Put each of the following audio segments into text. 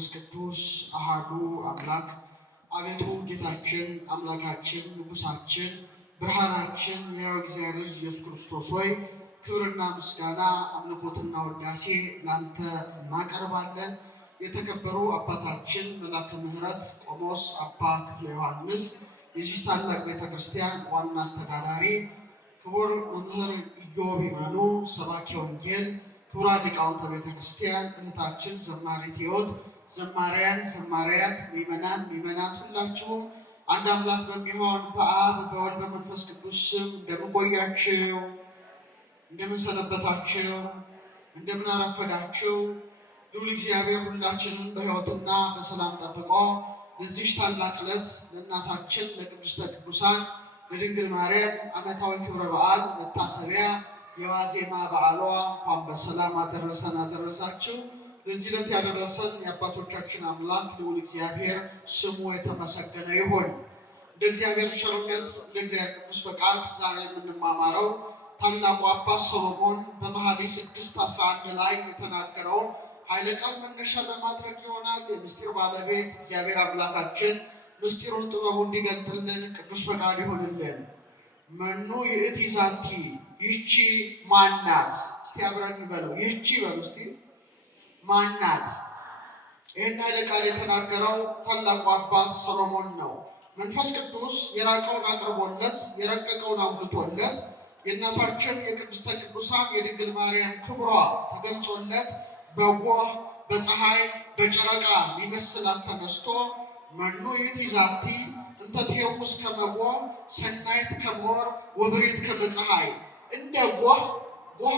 መንፈስ ቅዱስ አሐዱ አምላክ አቤቱ ጌታችን አምላካችን ንጉሳችን ብርሃናችን የሕያው እግዚአብሔር ልጅ ኢየሱስ ክርስቶስ ሆይ ክብርና ምስጋና አምልኮትና ውዳሴ ላንተ እናቀርባለን። የተከበሩ አባታችን መላከ ምሕረት ቆሞስ አባ ክፍለ ዮሐንስ የዚህ ታላቅ ቤተክርስቲያን ዋና አስተዳዳሪ፣ ክቡር መምህር ኢዮብ ይመኑ ሰባኪ ወንጌል፣ ክቡራን ሊቃውንተ ቤተክርስቲያን፣ እህታችን ዘማሪት ሕይወት፣ ዘማሪያን ዘማሪያት፣ ምእመናን ምእመናት ሁላችሁም አንድ አምላክ በሚሆን በአብ በወልድ በመንፈስ ቅዱስ ስም እንደምን ቆያችሁ? እንደምን ሰነበታችሁ? እንደምን አረፈዳችሁ? ልዑል እግዚአብሔር ሁላችንን በሕይወትና በሰላም ጠብቆ ለዚህ ታላቅ ዕለት ለእናታችን ለቅድስተ ቅዱሳን ለድንግል ማርያም ዓመታዊ ክብረ በዓል መታሰቢያ የዋዜማ በዓሏ እንኳን በሰላም አደረሰን አደረሳችሁ። ለዚህ ዕለት ያደረሰን የአባቶቻችን አምላክ ልዑል እግዚአብሔር ስሙ የተመሰገነ ይሁን። እንደ እግዚአብሔር ቸርነት እንደ እግዚአብሔር ቅዱስ ፈቃድ ዛሬ የምንማማረው ታላቁ አባት ሰሎሞን በመኃልየ 6:11 ላይ የተናገረው ኃይለ ቃል መነሻ በማድረግ ይሆናል። የምስጢር ባለቤት እግዚአብሔር አምላካችን ምስጢሩን ጥበቡ እንዲገልጥልን ቅዱስ ፈቃድ ይሆንልን። መኑ ይእቲ ዛቲ፣ ይህቺ ማናት? እስቲ አብረን እንበለው። ይህቺ በሉ እስቲ ማናት? ይህን ኃይለ ቃል የተናገረው ታላቁ አባት ሰሎሞን ነው። መንፈስ ቅዱስ የራቀውን አቅርቦለት የረቀቀውን አጉልቶለት የእናታችን የቅድስተ ቅዱሳን የድንግል ማርያም ክብሯ ተገልጾለት በጎህ በፀሐይ በጨረቃ ሊመስላት ተነስቶ መኑ ይእቲ ዛቲ እንተ ትሄውስ ከመ ጎህ ሰናይት ከመ ወር ወብሬት ከመ ፀሐይ። እንደ ጎህ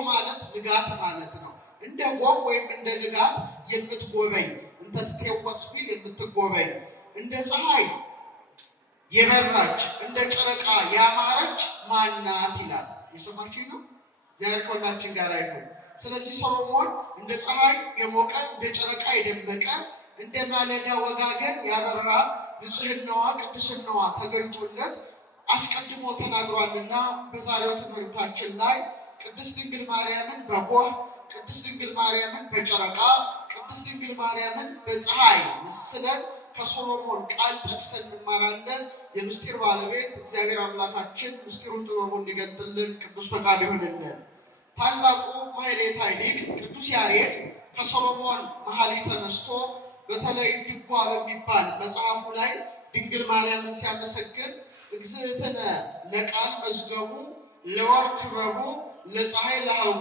ማለት ንጋት ማለት ነው። እንደ ጎህ ወይም እንደ ንጋት የምትጎበኝ እንተ ትሄወስ ቢል የምትጎበኝ፣ እንደ ፀሐይ የበራች እንደ ጨረቃ ያማረች ማናት ይላል። የሰማችሁ ነው። እግዚአብሔር ከሁላችን ጋር ይሁን። ስለዚህ ሰሎሞን እንደ ፀሐይ የሞቀ እንደ ጨረቃ የደመቀ እንደ ማለዳ ወጋገን ያበራ ንጽሕናዋ ቅድስናዋ ተገልጦለት አስቀድሞ ተናግሯልና በዛሬው ትምህርታችን ላይ ቅድስት ድንግል ማርያምን በጎህ፣ ቅድስት ድንግል ማርያምን በጨረቃ፣ ቅድስት ድንግል ማርያምን በፀሐይ መስለን ከሶሎሞን ቃል ጠቅሰን እንማራለን። የምስጢር ባለቤት እግዚአብሔር አምላካችን ምስጢሩን ጥበቡን እንዲገልጥልን ቅዱስ ፈቃድ ይሁንልን። ታላቁ ማሕሌታይ ሊቅ ቅዱስ ያሬድ ከሰሎሞን መኃልይ ተነስቶ በተለይ ድጓ በሚባል መጽሐፉ ላይ ድንግል ማርያምን ሲያመሰግን እግዝእትነ ለቃል መዝገቡ ለወር ክበቡ ለፀሐይ ለሀቡ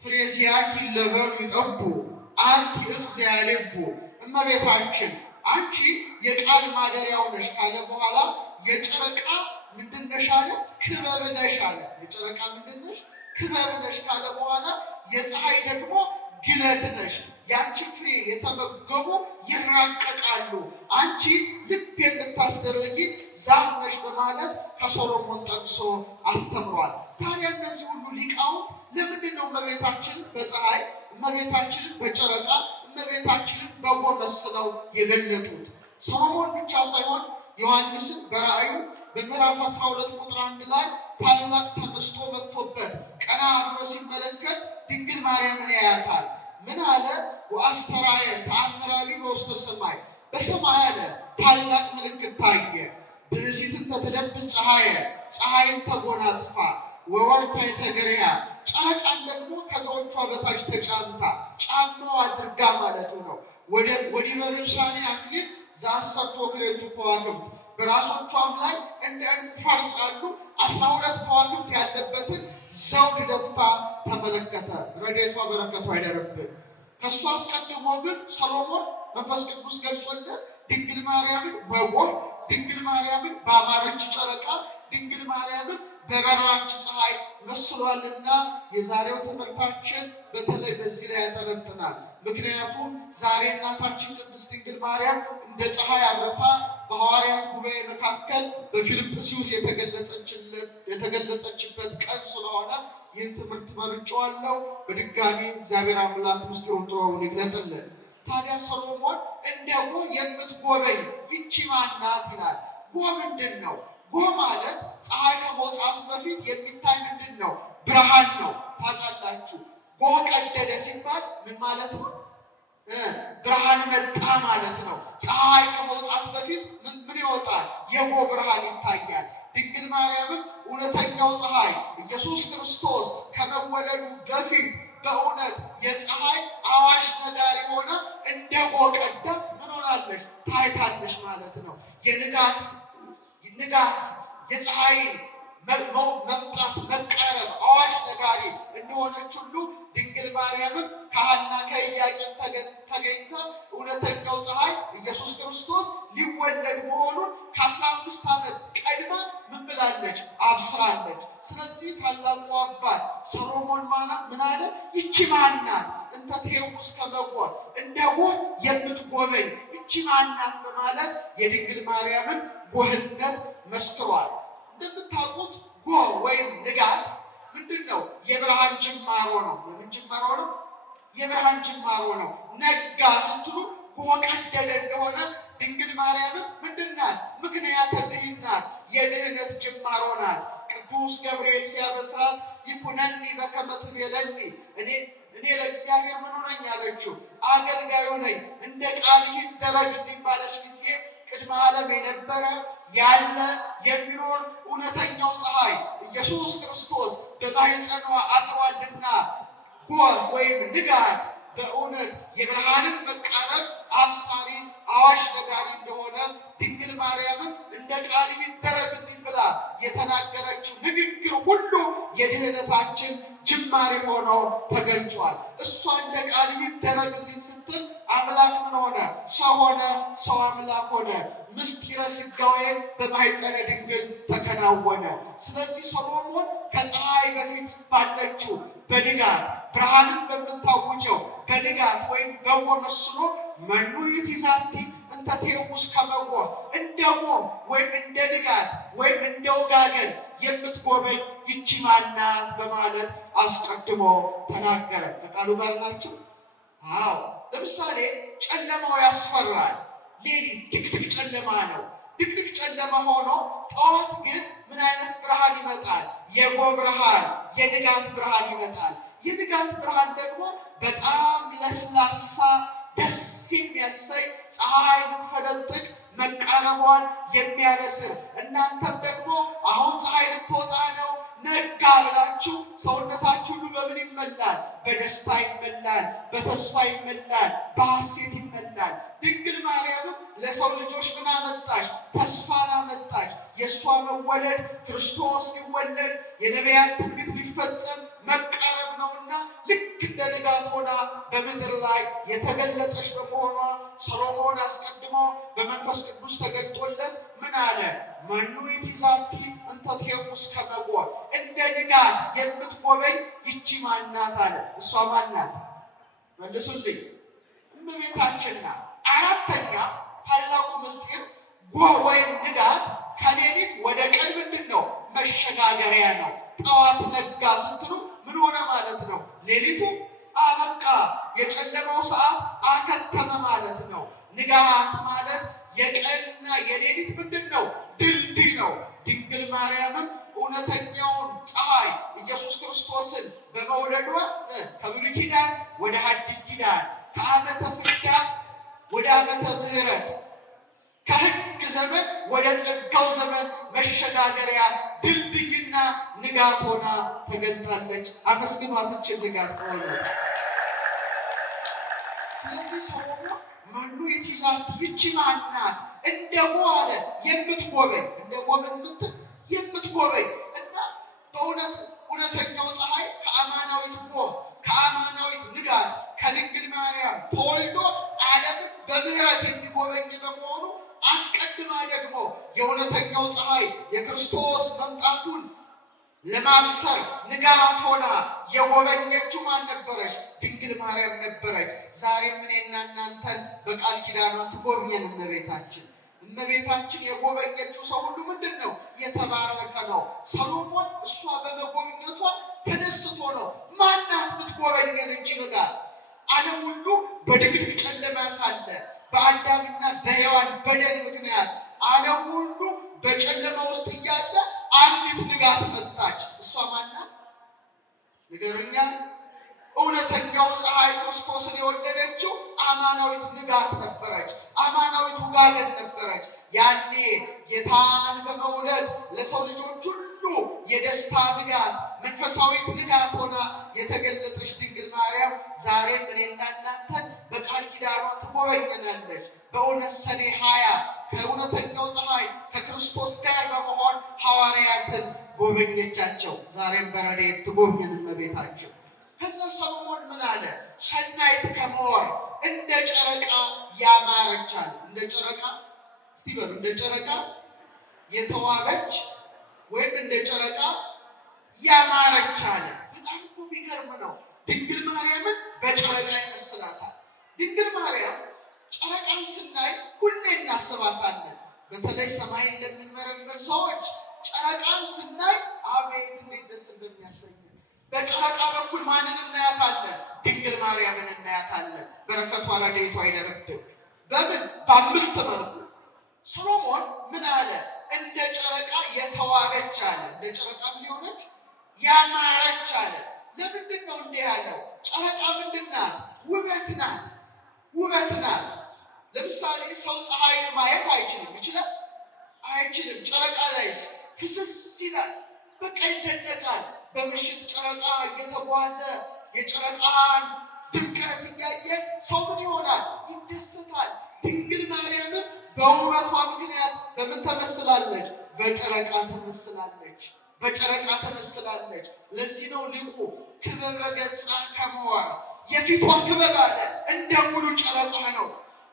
ፍሬዚያኪ ለበሉ ይጠቡ አንቲ እፅ ዘያሌቡ። እመቤታችን አንቺ የቃል ማደሪያው ነሽ ካለ በኋላ የጨረቃ ምንድን ነሽ አለ? ክበብ ነሽ አለ። የጨረቃ ምንድን ነሽ? ክበብ ነሽ ካለ በኋላ የፀሐይ ደግሞ ግለት ነሽ። ያንቺ ፍሬ የተመገቡ ይራቀቃሉ፣ አንቺ ልብ የምታስደርጊ ዛፍ ነሽ በማለት ከሶሎሞን ጠቅሶ አስተምሯል። ታዲያ እነዚህ ሁሉ ሊቃውንት ለምንድን ነው እመቤታችንን በፀሐይ እመቤታችንን በጨረቃ እመቤታችንን በጎህ መስለው የገለጡት? ሰሎሞን ብቻ ሳይሆን ዮሐንስን በራእዩ በምዕራፍ 12 ቁጥር 1 ላይ ታላቅ ተመስጦ መጥቶበት ቀና ብሎ ሲመለከት ድንግል ማርያምን ያያታል። ምን አለ? ወአስተርአየ ተአምራዊ በውስተ ሰማይ፣ በሰማይ አለ ታላቅ ምልክት ታየ። ብእሲትን ተትለብስ ፀሐየ፣ ፀሐይን ተጎናጽፋ፣ ወወርኅተ ተገርያ፣ ጨረቃን ደግሞ ከእግሮቿ በታች ተጫምታ ጫማው አድርጋ ማለቱ ነው። ወዲበ ርሳኔ አክሊል ዘአሰርቱ ክልኤቱ ከዋክብት፣ በራሶቿም ላይ እንደ ዕንቁ ፋርስ ያሉ 12 ከዋክብት ያለበትን ዘውድ ደፍታ ተመለከተ። ረድኤቷ በረከቷ አይደርብን። ከእሱ አስቀድሞ ግን ሰሎሞን መንፈስ ቅዱስ ገልጾለት ድንግል ማርያምን በጎህ፣ ድንግል ማርያምን በአማረች ጨረቃ፣ ድንግል ማርያምን በበራች ፀሐይ መስሏልና የዛሬው ትምህርታችን በተለይ በዚህ ላይ ያጠነጥናል። ምክንያቱም ዛሬ እናታችን ቅድስት ድንግል ማርያም እንደ ፀሐይ አብረታ በሐዋርያት ጉባኤ መካከል በፊልጵስዩስ የተገለጸችበት ቀን ስለሆነ ይህን ትምህርት መርጬዋለሁ። በድጋሚ እግዚአብሔር አምላክ ምስጢሩን ጥበቡን ይግለጥልን። ታዲያ ሰሎሞን እንደ ጎህ የምትጎበኝ ይቺ ማናት ይላል። ጎህ ምንድን ነው? ጎህ ማለት ፀሐይ ከመውጣቱ በፊት የሚታይ ምንድን ነው? ብርሃን ነው። ታውቃላችሁ፣ ጎህ ቀደደ ሲባል ምን ማለት ነው? ብርሃን መጣ ማለት ነው። ፀሐይ ከመውጣት በፊት ምን ይወጣል? የጎ ብርሃን ይታያል። ድንግል ማርያምም እውነተኛው ፀሐይ ኢየሱስ ክርስቶስ ከመወለዱ በፊት በእውነት የፀሐይ አዋሽ ነጋሪ ሆና እንደ ጎ ቀዳ ምን ሆናለች? ታይታለች ማለት ነው። የንጋት የፀሐይን መምጣት መቃረብ አዋሽ ነጋሪ እንደሆነች ሁሉ ድንግል ማርያምም ከሐና ከኢያቄም ተገኝታ እውነተኛው ፀሐይ ኢየሱስ ክርስቶስ ሊወለድ መሆኑን ከ15 ዓመት ቀድማ ምን ብላለች? አብስራለች። ስለዚህ ታላቁ አባት ሰሎሞን ምን አለ? ይቺ ማን ናት? እንተ ትሄውስ ከመጎ እንደ ጎህ የምትጎበኝ ይቺ ማን ናት? በማለት የድንግል ማርያምን ጎህነት መስክሯል። እንደምታውቁት ጎህ ወይም ንጋት ምንድን ነው? የብርሃን ጅማሮ ነው። የምን ጅማሮ ነው? የብርሃን ጅማሮ ነው። ነጋ ስትሉ ጎህ ቀደደ እንደሆነ ድንግል ማርያምም ምንድን ናት? ምክንያተ ድኅነት የድኅነት ጅማሮ ናት። ቅዱስ ገብርኤል ሲያበስራት ይኩነኒ በከመ ትቤለኒ እኔ ለእግዚአብሔር ምን ሆነኝ አለችው? አገልጋዩ ነኝ፣ እንደ ቃልህ ይደረግልኝ ባለች ጊዜ ቅድመ ዓለም የነበረ ያለ የሚኖር እውነተኛው ፀሐይ ኢየሱስ ክርስቶስ በማኅፀኗ አድሯልና ጎህ ወይም ንጋት በእውነት የብርሃንን መቃረብ አብሳሪ አዋሽ ነጋሪ እንደሆነ ድንግል ማርያምም እንደ ቃልህ ይደረግልኝ ብላ የተናገረችው ንግግር ሁሉ የድኅነታችን ጅማሬ ሆኖ ተገልጿል። እሷ እንደ ቃልህ ይደረግልኝ ስትል አምላክ ምን ሆነ? ሰው ሆነ። ሰው አምላክ ሆነ። ምስጢረ ሥጋዌ በማኅፀነ ድንግል ተከናወነ። ስለዚህ ሰሎሞን ከፀሐይ በፊት ባለችው በንጋት ብርሃንን በምታውጀው በንጋት ወይም በጎ መስሎ መኑ ይእቲ ዛቲ እንተ ትሄውስ ከመ ጎህ እንደ ጎህ ወይም እንደ ንጋት ወይም እንደ ወጋገን የምትጎበኝ ይቺ ማን ናት? በማለት አስቀድሞ ተናገረ። ከቃሉ ጋር ናችሁ? አዎ። ለምሳሌ ጨለማው ያስፈራል። ሌሊት ድቅድቅ ጨለማ ነው። ድቅድቅ ጨለማ ሆኖ ጠዋት ግን ምን አይነት ብርሃን ይመጣል? የጎህ ብርሃን፣ የንጋት ብርሃን ይመጣል። የንጋት ብርሃን ደግሞ በጣም ለስላሳ ደስ የሚያሰኝ ፀሐይ የምትፈነጥቅ መቃረቧን የሚያበስር እናንተም ደግሞ አሁን ፀሐይ ልትወጣ ነው ነጋ ብላችሁ ሰውነታችሁ ሁሉ በምን ይመላል? በደስታ ይመላል፣ በተስፋ ይመላል፣ በሐሴት ይመላል። ድንግል ማርያምም ለሰው ልጆች ምን አመጣች? ተስፋን አመጣች። የእሷ መወለድ ክርስቶስ ሊወለድ የነቢያት ትንቢት ሊፈጸም መቃረብ ነውና ልክ እንደ ንጋት ሆና በምድር ላይ የተገለጠች በመሆኗ ሰሎሞን አስቀድሞ በመንፈስ ቅዱስ ተገልጦለት ምን አለ? መኑ ይእቲ ዛቲ እንተ ትሄውስ ከመ ጎህ እንደ ንጋት የምትጎበኝ ይቺ ማን ናት አለ። እሷ ማን ናት? መልሱልኝ። እመቤታችን ናት። አራተኛ ታላቁ ምስጢር ጎህ ወይም ንጋት ከሌሊት ወደ ቀን ምንድን ነው? መሸጋገሪያ ነው። ጠዋት ነጋ ስትሉ ምን ሆነ ማለት ነው? ሌሊቱ አበቃ፣ የጨለማው ሰዓት አከተመ ማለት ነው። ንጋት ማለት የቀንና የሌሊት ምንድን ነው? ድልድይ ነው። ድንግል ማርያምም እውነተኛውን ፀሐይ ኢየሱስ ክርስቶስን በመውለዷ ከብሉይ ኪዳን ወደ ሐዲስ ኪዳን ከዓመተ ፍዳ ወደ ዓመተ ምሕረት ከሕግ ዘመን ወደ ጸጋው ዘመን መሸጋገሪያ ድልድይና ንጋት ሆና ተገልጣለች። አመስግኗት እችን ንጋት ማለት። ስለዚህ ሰሎሞን መኑ ይእቲ ዛቲ ይቺ ማን ናት? እንደ ጎህ አለ የምትጎበኝ እንደ ጎህ የምትጎበኝ እና በእውነት እውነተኛው ፀሐይ ከአማናዊት ጎህ ከአማናዊት ንጋት ከድንግል ማርያም ተወልዶ ዓለምን በምሕረት የሚጎበኝ በመሆኑ አስቀድማ ደግሞ የእውነተኛው ፀሐይ የክርስቶስ መምጣቱን ለማብሰር ንጋት ሆና የጎበኘችው ማን ነበረች? ድንግል ማርያም ነበረች። ዛሬም እኔና እናንተን በቃል ኪዳኗ ትጎብኘን እመቤታችን። እመቤታችን የጎበኘችው ሰው ሁሉ ምንድን ነው? የተባረከ ነው። ሰሎሞን እሷ በመጎብኘቷ ተደስቶ ነው። ማናት ምትጎበኘን እንጂ ንጋት? ዓለም ሁሉ በድቅድቅ ጨለማ ሳለ በአዳምና በሔዋን በደል ምክንያት ዓለም ሁሉ በጨለማ ውስጥ እያለ አንዲት ንጋት መጣች። እሷ ማናት? ንገሩኛ። እውነተኛው ፀሐይ ክርስቶስን የወለደችው አማናዊት ንጋት ነበረች። አማናዊት ውጋገን ነበረች። ያኔ ጌታን በመውለድ ለሰው ልጆች ሁሉ የደስታ ንጋት፣ መንፈሳዊት ንጋት ሆና የተገለጠች ድንግል ማርያም ዛሬም እኔና እናንተን በቃል ኪዳኗ ትጎበኘናለች። በእውነት ሰኔ 20 ከእውነተኛው ፀሐይ ከክርስቶስ ጋር በመሆን ሐዋርያትን ጎበኘቻቸው። ዛሬም በረድኤት ትጎብኘን እመቤታችን። ከዛ ሰሎሞን ምን አለ? ሰናይት ከመወር እንደ ጨረቃ ያማረች አለ። እንደ ጨረቃ እስቲ በሉ፣ እንደ ጨረቃ የተዋበች ወይም እንደ ጨረቃ ያማረች አለ። በጣም እኮ የሚገርም ነው። ድንግል ማርያምን በጨረቃ ይመስላታል። ድንግል ማርያም ጨረቃን ስናይ ሁሌ እናስባታለን። በተለይ ሰማይን ለምንመረምር ሰዎች ጨረቃን ስናይ አቤት እንዴት ደስ እንደሚያሰኝ። በጨረቃ በኩል ማንን እናያታለን? ድንግል ማርያምን እናያታለን። በረከቷ ረድኤቷ አይደርብን። በምን? በአምስት መልኩ። ሰሎሞን ምን አለ? እንደ ጨረቃ የተዋበች አለ። እንደ ጨረቃ ምን የሆነች? ያማረች አለ። ለምንድን ነው እንዲህ ያለው? ጨረቃ ምንድን ናት? ውበት ናት። ውበት ናት። ለምሳሌ ሰው ፀሐይን ማየት አይችልም። ይችላል? አይችልም። ጨረቃ ላይስ ፍስስ ይላል። በቃ ይደነቃል። በምሽት ጨረቃ እየተጓዘ የጨረቃን ድምቀት እያየ ሰው ምን ይሆናል? ይደሰታል። ድንግል ማርያምም በውበቷ ምክንያት በምን ተመስላለች? በጨረቃ ተመስላለች። በጨረቃ ተመስላለች። ለዚህ ነው ሊቁ ክበበ ገጻ ከመዋር የፊቷ ክበብ አለ እንደ ሙሉ ጨረቃ ነው።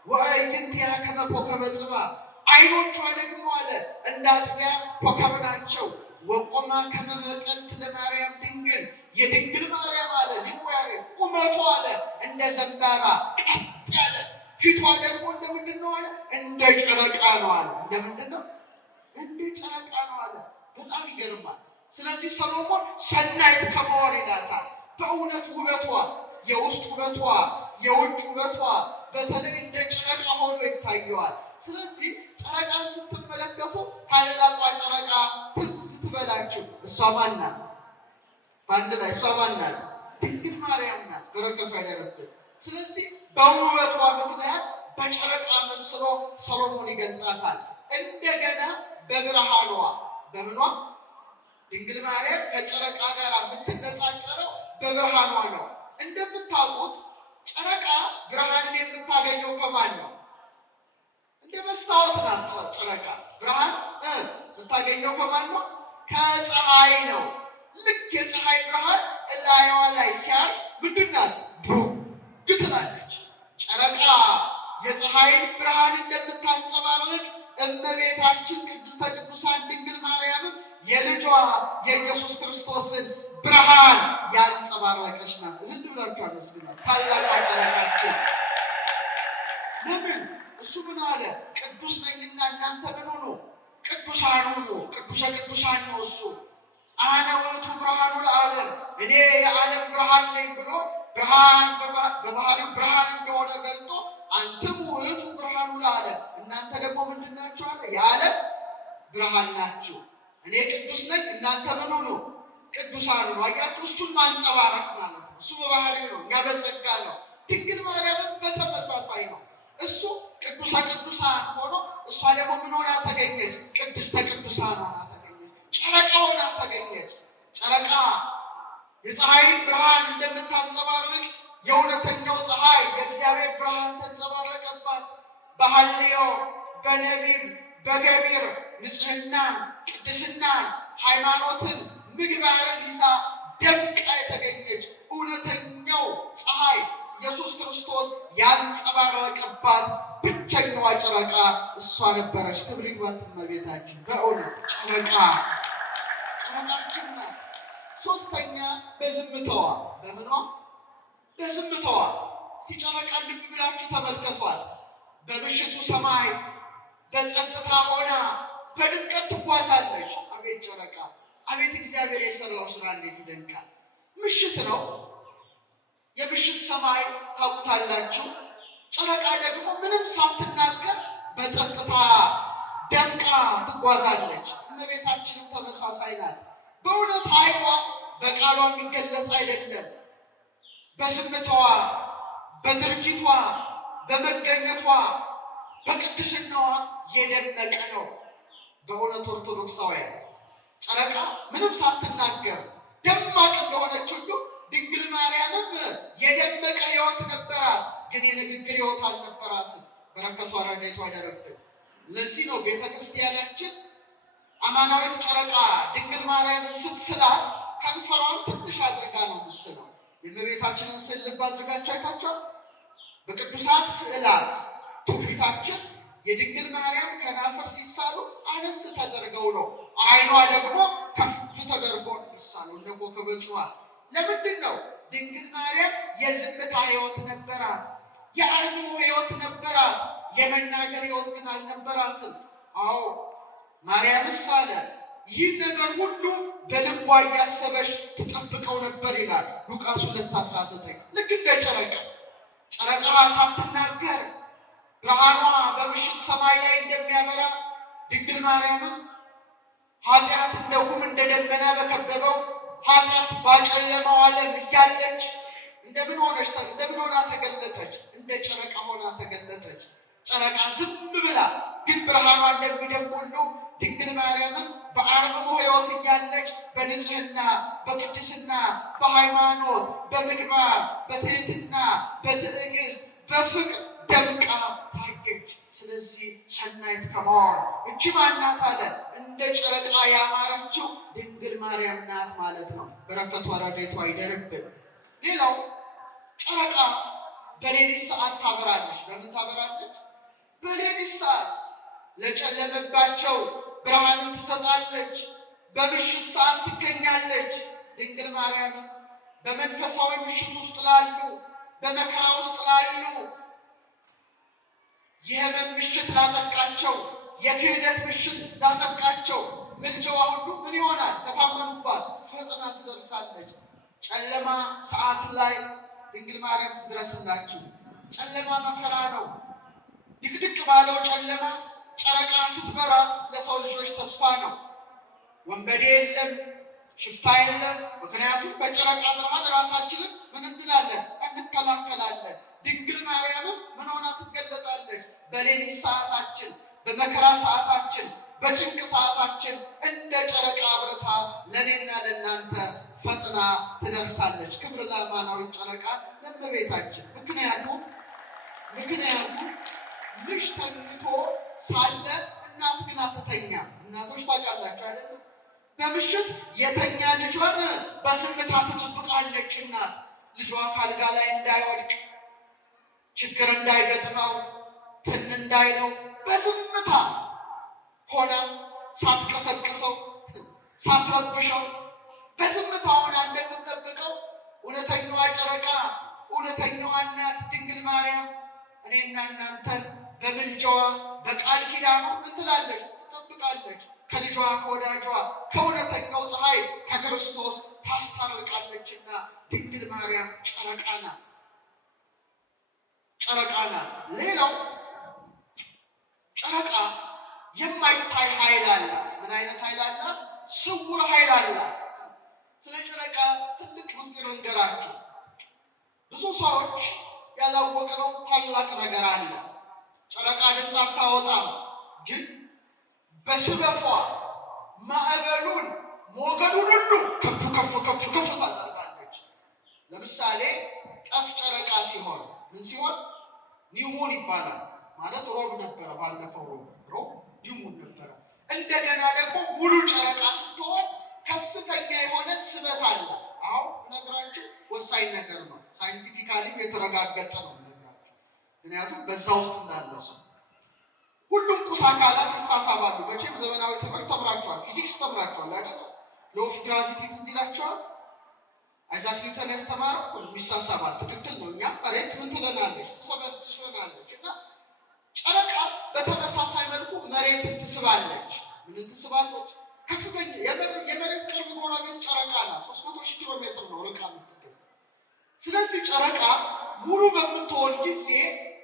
ወአዕይንቲሃ ከመ ኮከበ ጽባሕ አይኖቿ ደግሞ አለ እንደ አጥቢያ ኮከብ ናቸው። ወቆማ ከመ በቀልት ለማርያም ድንግል የድንግል ማርያም አለ ሊቁ ያሬድ ቁመቷ አለ እንደ ዘንባባ ቀጥ ያለ፣ ፊቷ ደግሞ እንደምንድን ነው አለ? እንደ ጨረቃ ነው አለ። እንደምንድን ነው? እንደ ጨረቃ ነው አለ። በጣም ይገርማል። ስለዚህ ሰሎሞን ሰናይት ከመወር ይላታል። በእውነት ውበቷ፣ የውስጥ ውበቷ፣ የውጭ ውበቷ በተለይ እንደ ጨረቃ ሆኖ ይታየዋል። ስለዚህ ጨረቃን ስትመለከቱ ታላቋ ጨረቃ ትዝ ትበላችሁ። እሷ ማን ናት? በአንድ ላይ እሷ ማን ናት? ድንግል ማርያም ናት። በረከቷ ይደርብን። ስለዚህ በውበቷ ምክንያት በጨረቃ መስሎ ሰሎሞን ይገልጣታል። እንደገና በብርሃኗ፣ በምኗ? ድንግል ማርያም ከጨረቃ ጋር የምትነጻጸረው በብርሃኗ ነው። እንደምታውቁት ጨረቃ ብርሃንን የምታገኘው ከማን ነው? እንደ መስታወት ናት። ጨረቃ ብርሃን የምታገኘው ከማን ነው? ከፀሐይ ነው። ልክ የፀሐይ ብርሃን እላይዋ ላይ ሲያርፍ ምንድን ናት? ብሩህ ትላለች። ጨረቃ የፀሐይን ብርሃን እንደምታንጸባርቅ እመቤታችን ቅድስተ ቅዱሳን ድንግል ማርያምም የልጇ የኢየሱስ ክርስቶስን ብርሃን ያንጸባረቀች ናት። እልል ብላችሁ አመስግናት። ታላቋ ጨረቃችን ለምን? እሱ ምን አለ? ቅዱስ ነኝና እናንተ ምን ሁኑ? ቅዱሳን ሁኑ። ቅዱሰ ቅዱሳን ነው እሱ። አነ ውእቱ ብርሃኑ ለዓለም፣ እኔ የዓለም ብርሃን ነኝ ብሎ ብርሃን በባህሪው ብርሃን እንደሆነ ገልጦ አንትሙ ውእቱ ብርሃኑ ለዓለም፣ እናንተ ደግሞ ምንድን ናችሁ አለ? የዓለም ብርሃን ናችሁ። እኔ ቅዱስ ነኝ፣ እናንተ ምን ሁኑ? ቅዱሳን ነው። አያችሁ፣ እሱን ማንጸባረቅ ማለት ነው። እሱ በባህሪው ነው፣ እኛ በጸጋ ነው። ድንግል ማርያምን በተመሳሳይ ነው። እሱ ቅዱሰ ቅዱሳን ሆኖ እሷ ደግሞ ምን ሆና ተገኘች? ቅድስተ ቅዱሳን ሆና ተገኘች። ጨረቃ ሆና ተገኘች። ጨረቃ የፀሐይን ብርሃን እንደምታንጸባርቅ የእውነተኛው ፀሐይ የእግዚአብሔር ብርሃን ተንጸባረቀባት። በሐልዮ በነቢብ በገቢር ንጽሕናን፣ ቅድስናን፣ ሃይማኖትን፣ ምግባርን ይዛ ደምቃ የተገኘች እውነተኛው ፀሐይ ኢየሱስ ክርስቶስ ያንጸባረቀባት ብቸኛዋ ጨረቃ እሷ ነበረች። ክብር ይግባት እመቤታችን። በእውነት ጨረቃችን ናት። ሶስተኛ በዝምታዋ። በምኗ? በዝምታዋ። እስቲ ጨረቃ ልብ ብላችሁ ተመልከቷት። በምሽቱ ሰማይ በጸጥታ ሆና በድምቀት ትጓዛለች። አቤት ጨረቃ! አቤት እግዚአብሔር የሰራው ስራ እንዴት ይደንቃል! ምሽት ነው። የምሽት ሰማይ ታውቁታላችሁ። ጨረቃ ደግሞ ምንም ሳትናገር በጸጥታ ደምቃ ትጓዛለች። እመቤታችንም ተመሳሳይ ናት። በእውነት ኃይሏ በቃሏ የሚገለጽ አይደለም። በዝምታዋ፣ በድርጊቷ፣ በመገኘቷ በቅድስናዋ የደመቀ ነው። በእውነት ኦርቶዶክሳውያን ጨረቃ ምንም ሳትናገር ደማቅ እንደሆነች ሁሉ ድንግል ማርያምም የደመቀ ሕይወት ነበራት፣ ግን የንግግር ሕይወት አልነበራትም። በረከቷ ረድኤቷ ይደረብን። ለዚህ ነው ቤተ ክርስቲያናችን አማናዊት ጨረቃ ድንግል ማርያምን ስትስላት ከንፈሯን ትንሽ አድርጋ ነው የምትስለው። የእመቤታችንን ስዕል ልብ አድርጋችሁ አይታችኋል? በቅዱሳት ስዕላት ትውፊታችን የድንግል ማርያም ከናፈር ሲሳሉ አነስ ተደርገው ነው፣ ዓይኗ ደግሞ ከፍ ተደርጎ ነው የሚሳለው እንደ ኮከበ ጽባሕ። ለምንድን ነው? ድንግል ማርያም የዝምታ ሕይወት ነበራት፣ የአልምሞ ሕይወት ነበራት። የመናገር ሕይወት ግን አልነበራትም። አዎ ማርያምስ አለ ይህን ነገር ሁሉ በልቧ እያሰበች ትጠብቀው ነበር ይላል ሉቃስ 2:19። ልክ እንደ ጨረቃ ሳትናገር ብርሃኗ በምሽት ሰማይ ላይ እንደሚያበራ ድንግል ማርያምም ኃጢአት እንደ ጉም እንደ ደመና በከበበው ኃጢአት ባጨለመው ዓለም እያለች እንደምን ሆና ተገለጠች? እንደ ጨረቃ ሆና ተገለጠች። ጨረቃ ዝም ብላ ግን ብርሃኗ እንደሚደምቅ ሁሉ ድንግል ማርያምም በአርምሞ ሕይወት እያለች በንጽህና፣ በቅድስና፣ በሃይማኖት፣ በምግባር፣ በትህትና፣ በትዕግስት፣ በፍቅር ደምቃ ታየች። ስለዚህ ሰናይት ከመሆን እጅ ማናት አለ? እንደ ጨረቃ ያማረችው ድንግል ማርያም ናት ማለት ነው። በረከቷ ረድኤቷ ይደርብን። ሌላው ጨረቃ በሌሊት ሰዓት ታበራለች። በምን ታበራለች? በሌሊት ሰዓት ለጨለመባቸው ብርሃንን ትሰጣለች። በምሽት ሰዓት ትገኛለች። ድንግል ማርያም በመንፈሳዊ ምሽት ውስጥ ላሉ፣ በመከራ ውስጥ ላሉ፣ የሕመም ምሽት ላጠቃቸው፣ የክህደት ምሽት ላጠቃቸው ምልጃዋ ሁሉ ምን ይሆናል? ከታመኑባት ፈጥና ትደርሳለች። ጨለማ ሰዓት ላይ ድንግል ማርያም ትድረስላችሁ። ጨለማ መከራ ነው። ድቅድቅ ባለው ጨለማ ጨረቃ ስትበራ ለሰው ልጆች ተስፋ ነው። ወንበዴ የለም፣ ሽፍታ የለም። ምክንያቱም በጨረቃ ብርሃን ራሳችንን ምን እንላለን? እንከላከላለን። ድንግል ማርያምም ምን ሆና ትገለጣለች? በሌሊት ሰዓታችን፣ በመከራ ሰዓታችን፣ በጭንቅ ሰዓታችን እንደ ጨረቃ አብርታ ለእኔና ለእናንተ ፈጥና ትደርሳለች። ክብር ለአማናዊት ጨረቃ ለእመቤታችን። ምክንያቱም ልጅ ተኝቶ ሳለ እናት ግን አትተኛም። እናቶች ታውቃላችሁ አይደለም? በምሽት የተኛ ልጇን በዝምታ ትጠብቃለች። እናት ልጇ ካልጋ ላይ እንዳይወድቅ፣ ችግር እንዳይገጥመው፣ ትን እንዳይለው በዝምታ ሆና ሳትቀሰቅሰው፣ ሳትረብሸው በዝምታ ሆና እንደምትጠብቀው እውነተኛዋ ጨረቃ፣ እውነተኛዋ እናት ድንግል ማርያም እኔና እናንተን በምልጃዋ በቃል ኪዳኑ ምን ትላለች? ትጠብቃለች። ከልጇ ከወዳጇ ከእውነተኛው ፀሐይ ከክርስቶስ ታስታርቃለችና ድንግል ማርያም ጨረቃ ናት። ሌላው ጨረቃ የማይታይ ኃይል አላት። ምን አይነት ኃይል አላት? ስውር ኃይል አላት። ስለ ጨረቃ ትልቅ ምስጢር ልንገራችሁ። ብዙ ሰዎች ያላወቅነው ታላቅ ነገር አለ። ጨረቃ ድምፅ አታወጣም፣ ግን በስበቷ ማዕበሉን ሞገዱን ሁሉ ከፍ ታደርጋለች። ለምሳሌ ጠፍ ጨረቃ ሲሆን ምን ሲሆን? ኒውሞን ይባላል። ማለት ሮብ ነበረ፣ ባለፈው ሮብ ኒውሞን ነበረ። እንደገና ደግሞ ሙሉ ጨረቃ ስትሆን ከፍተኛ የሆነ ስበት አላት። አሁን ነግራችሁ ወሳኝ ነገር ነው። ሳይንቲፊካሊም የተረጋገጠ ነው ነግራችሁ። ምክንያቱም በዛ ውስጥ እንዳለ ሰው ሁሉም ቁስ አካላት ይሳሳባሉ። መቼም ዘመናዊ ትምህርት ተምራችኋል፣ ፊዚክስ ተምራችኋል አይደል? ሎው ኦፍ ግራቪቲ ትዝ ይላችኋል። አይዛክ ኒውተን ያስተማረው ሁሉም ይሳሳባል። ትክክል ነው። እኛም መሬት ምን ትለናለች? ትስበናለች። እና ጨረቃ በተመሳሳይ መልኩ መሬትን ትስባለች። ምን ትስባለች? ከፍተኛ የመሬት ቅርብ ጎረቤት ጨረቃ ናት። 300,000 ኪሎ ሜትር ነው ርቃ የምትገኝ። ስለዚህ ጨረቃ ሙሉ በምትሆን ጊዜ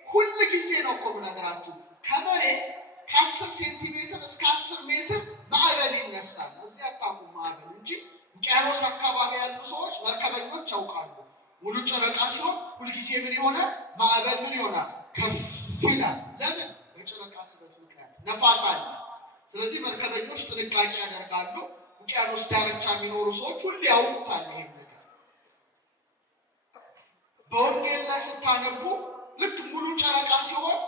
ሁል ጊዜ ነው እኮ የምነግራችሁ ከመሬት ከ10 ሴንቲሜትር እስከ 10 ሜትር ማዕበል ይነሳል። እዚህ አታውቁም ማዕበል እንጂ ውቅያኖስ አካባቢ ያሉ ሰዎች መርከበኞች ያውቃሉ። ሙሉ ጨረቃ ሲሆን ሁልጊዜ ምን ይሆናል? ማዕበል ምን ይሆናል? ከፍ ይላል። ለምን? በጨረቃ ስበት ምክንያት ነፋስ አለ። ስለዚህ መርከበኞች ጥንቃቄ ያደርጋሉ። ውቅያኖስ ዳርቻ የሚኖሩ ሰዎች ሁሉ ያውቁታል ይሄን ነገር። በወንጌል ላይ ስታነቡ ልክ ሙሉ ጨረቃ ሲሆን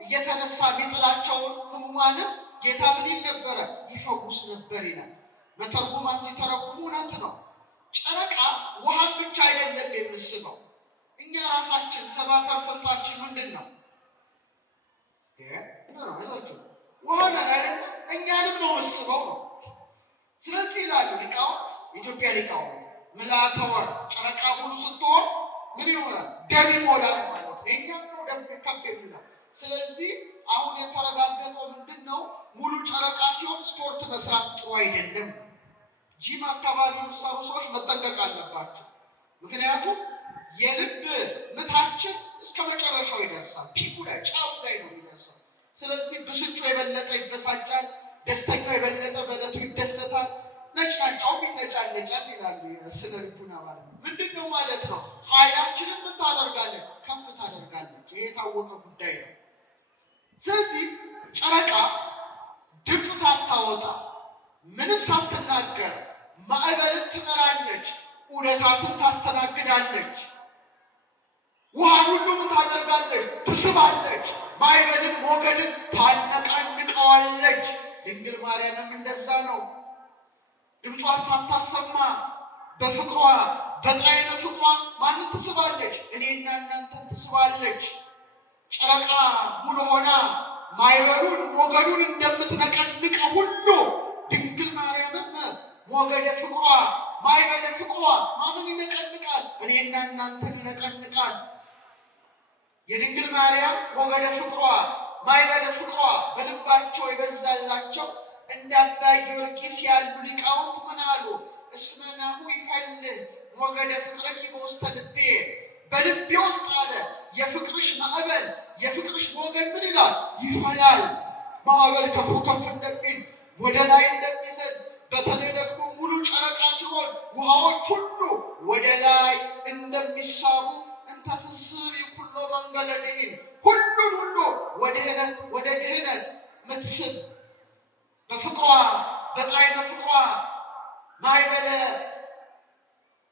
እየተነሳ ቢጥላቸውን ሕሙማንን ጌታ ምን ይል ነበረ? ይፈውስ ነበር ይላል። መተርጉማን ሲተረጉሙ እውነት ነው። ጨረቃ ውሃን ብቻ አይደለም የምስበው። እኛ ራሳችን 70% ምንድን ነው? ውሃ ነን አይደል? እኛንም ነው መስበው ነው። ስለዚህ ይላሉ ሊቃውንት፣ የኢትዮጵያ ሊቃውንት ምልዓተ ወርቅ ጨረቃ ሙሉ ስትሆን ምን ይሆናል? ደም ይሞላል ማለት ነው። የእኛም ነው ደም ከፍ የሚለው። ስለዚህ አሁን የተረጋገጠው ምንድን ነው? ሙሉ ጨረቃ ሲሆን ስፖርት መስራት ጥሩ አይደለም። ጂም አካባቢ የሚሰሩ ሰዎች መጠንቀቅ አለባቸው። ምክንያቱም የልብ ምታችን እስከ መጨረሻው ይደርሳል። ፒኩ ላይ ጫፉ ላይ ነው የሚደርሰው። ስለዚህ ብስጩ የበለጠ ይበሳጫል፣ ደስተኛው የበለጠ በዕለቱ ይደሰታል፣ ነጫጫውም ይነጫነጫል ይላሉ ስነ ልቡና ማለት ነው። ምንድን ነው ማለት ነው? ኃይላችንን ምን ታደርጋለች? ከፍ ታደርጋለች። ይሄ የታወቀ ጉዳይ ነው። ስለዚህ ጨረቃ ድምፅ ሳታወጣ ምንም ሳትናገር ማዕበልን ትመራለች፣ ዑደታትን ታስተናግዳለች፣ ውሃን ሁሉ ምን ታደርጋለች? ትስባለች፣ ማዕበልን ሞገድን ታነቃንቀዋለች። ድንግል ማርያምም እንደዛ ነው። ድምጿን ሳታሰማ በፍቅሯ በጣዕመ ፍቅሯ ማንን ትስባለች? እኔና እናንተን ትስባለች። ጨረቃ ሙሉ ሆና ማዕበሉን ሞገዱን እንደምትነቀንቀ ሁሉ ድንግል ማርያምም ሞገደ ፍቅሯ ማዕበለ ፍቅሯ ማንን ይነቀንቃል? እኔና እናንተን ይነቀንቃል። የድንግል ማርያም ሞገደ ፍቅሯ ማዕበለ ፍቅሯ በልባቸው የበዛላቸው እንደ አባ ጊዮርጊስ ያሉ ሊቃውንት ምን አሉ? እስመ ናሁ ይፈልህ ሞገደ ፍቅርኪ በውስተ ልቤ፣ በልቤ ውስጥ አለ የፍቅርሽ ማዕበል የፍቅርሽ ሞገድ ምን ይላል? ይፈላል። ማዕበል ከፍ ከፍ እንደሚል ወደ ላይ እንደሚዘል፣ በተለይ ደግሞ ሙሉ ጨረቃ ሲሆን ውሃዎች ሁሉ ወደ ላይ እንደሚሳቡ እንተ ትስሪ ኩሎ መንገለ ድኂን፣ ሁሉን ሁሉ ወደ ድህነት ምትስብ በፍቅሯ በጣዕመ ፍቅሯ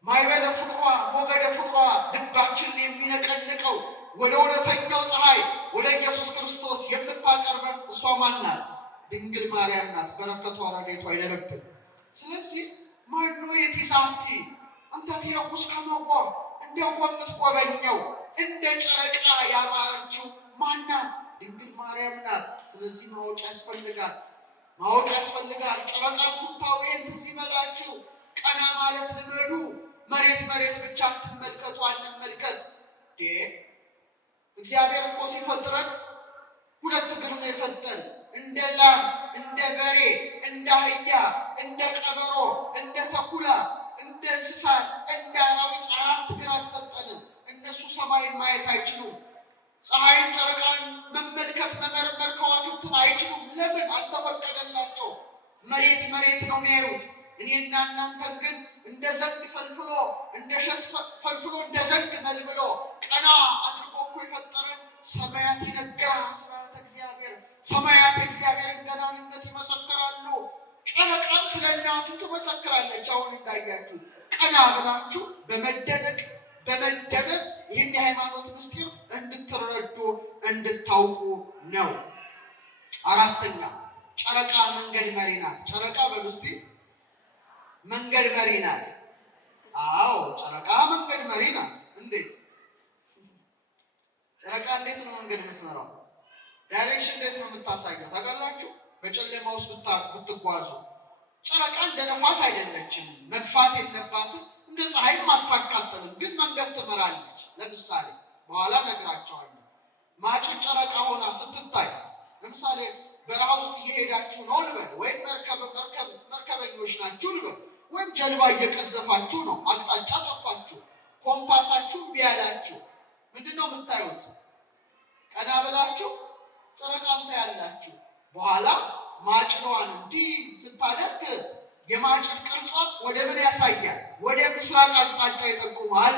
ማዕበለ ፍቅሯ ሞገደ ፍቅሯ ልባችንን የሚነቀንቀው ወደ እውነተኛው ፀሐይ ወደ ኢየሱስ ክርስቶስ የምታቀርበን እሷ ማን ናት? ድንግል ማርያም ናት። በረከቷ ረድኤቷ አይደረብን። ስለዚህ ማኑ የቲዛንቲ አንተ ትየውስ ከመጎ እንደው የምትጎበኘው እንደ ጨረቃ ያማረችው ማናት? ድንግል ማርያም ናት። ስለዚህ ማወቅ ያስፈልጋል። ጨረቃን ስታዩ ይህን ትዝ ይበላችሁ። ቀና ማለት ልመዱ። መሬት ብቻ ትመልከቱ፣ አንመልከት። እግዚአብሔር እኮ ሲፈጥረን ሁለት እግር ነው የሰጠን። እንደ ላም፣ እንደ በሬ፣ እንደ አህያ፣ እንደ ቀበሮ፣ እንደ ተኩላ፣ እንደ እንስሳት፣ እንደ አራዊት 4 እግር አልሰጠንም። እነሱ ሰማይን ማየት አይችሉም። ፀሐይን፣ ጨረቃን መመልከት፣ መመርመር፣ ከዋክብትን አይችሉም። ለምን? አልተፈቀደላቸው። መሬት ነው የሚያዩት። እኔና እናንተን ግን እንደ ዘንግ ፈልፍሎ እንደ ሸት ፈልፍሎ እንደ ዘንግ መልብሎ ቀና አድርጎ እኮ የፈጠረን ሰማያት ይነግራል። ስብሐተ እግዚአብሔር። ሰማያት እግዚአብሔርን ገናንነት ይመሰክራሉ። ጨረቃም ስለ እናቱ ትመሰክራለች። አሁን እንዳያችሁ ቀና ብላችሁ በመደነቅ በመደመም ይህን የሃይማኖት ምስጢር እንድትረዱ እንድታውቁ ነው። አራተኛ ጨረቃ መንገድ መሪ ናት። ጨረቃ በውስጥ መንገድ መሪ ናት። አዎ ጨረቃ መንገድ መሪ ናት። እንዴት? ጨረቃ እንዴት ነው መንገድ የምትመራው? ዳይሬክሽን እንዴት ነው የምታሳየው? ታውቃላችሁ? በጨለማ ውስጥ ብትጓዙ ጨረቃ እንደ ነፋስ አይደለችም፣ መግፋት የለባትም። እንደ ፀሐይም አታቃጥልም፣ ግን መንገድ ትመራለች። ለምሳሌ በኋላ ነግራቸዋለሁ። ማጭድ ጨረቃ ሆና ስትታይ፣ ለምሳሌ በረሃ ውስጥ እየሄዳችሁ ነው ልበል፣ ወይም መርከበኞች ናችሁ ልበል፣ ወይም ጀልባ እየቀዘፋችሁ ነው፣ አቅጣጫ ጠፋችሁ፣ ኮምፓሳችሁ ቢያላችሁ ምንድን ነው የምታዩት? ቀና ብላችሁ ጨረቃን ታያላችሁ። በኋላ ማጭዷን እንዲህ ስታደርግ የማጭድ ቅርጿ ወደ ምን ያሳያል? ወደ ምስራቅ አቅጣጫ ይጠቁማል።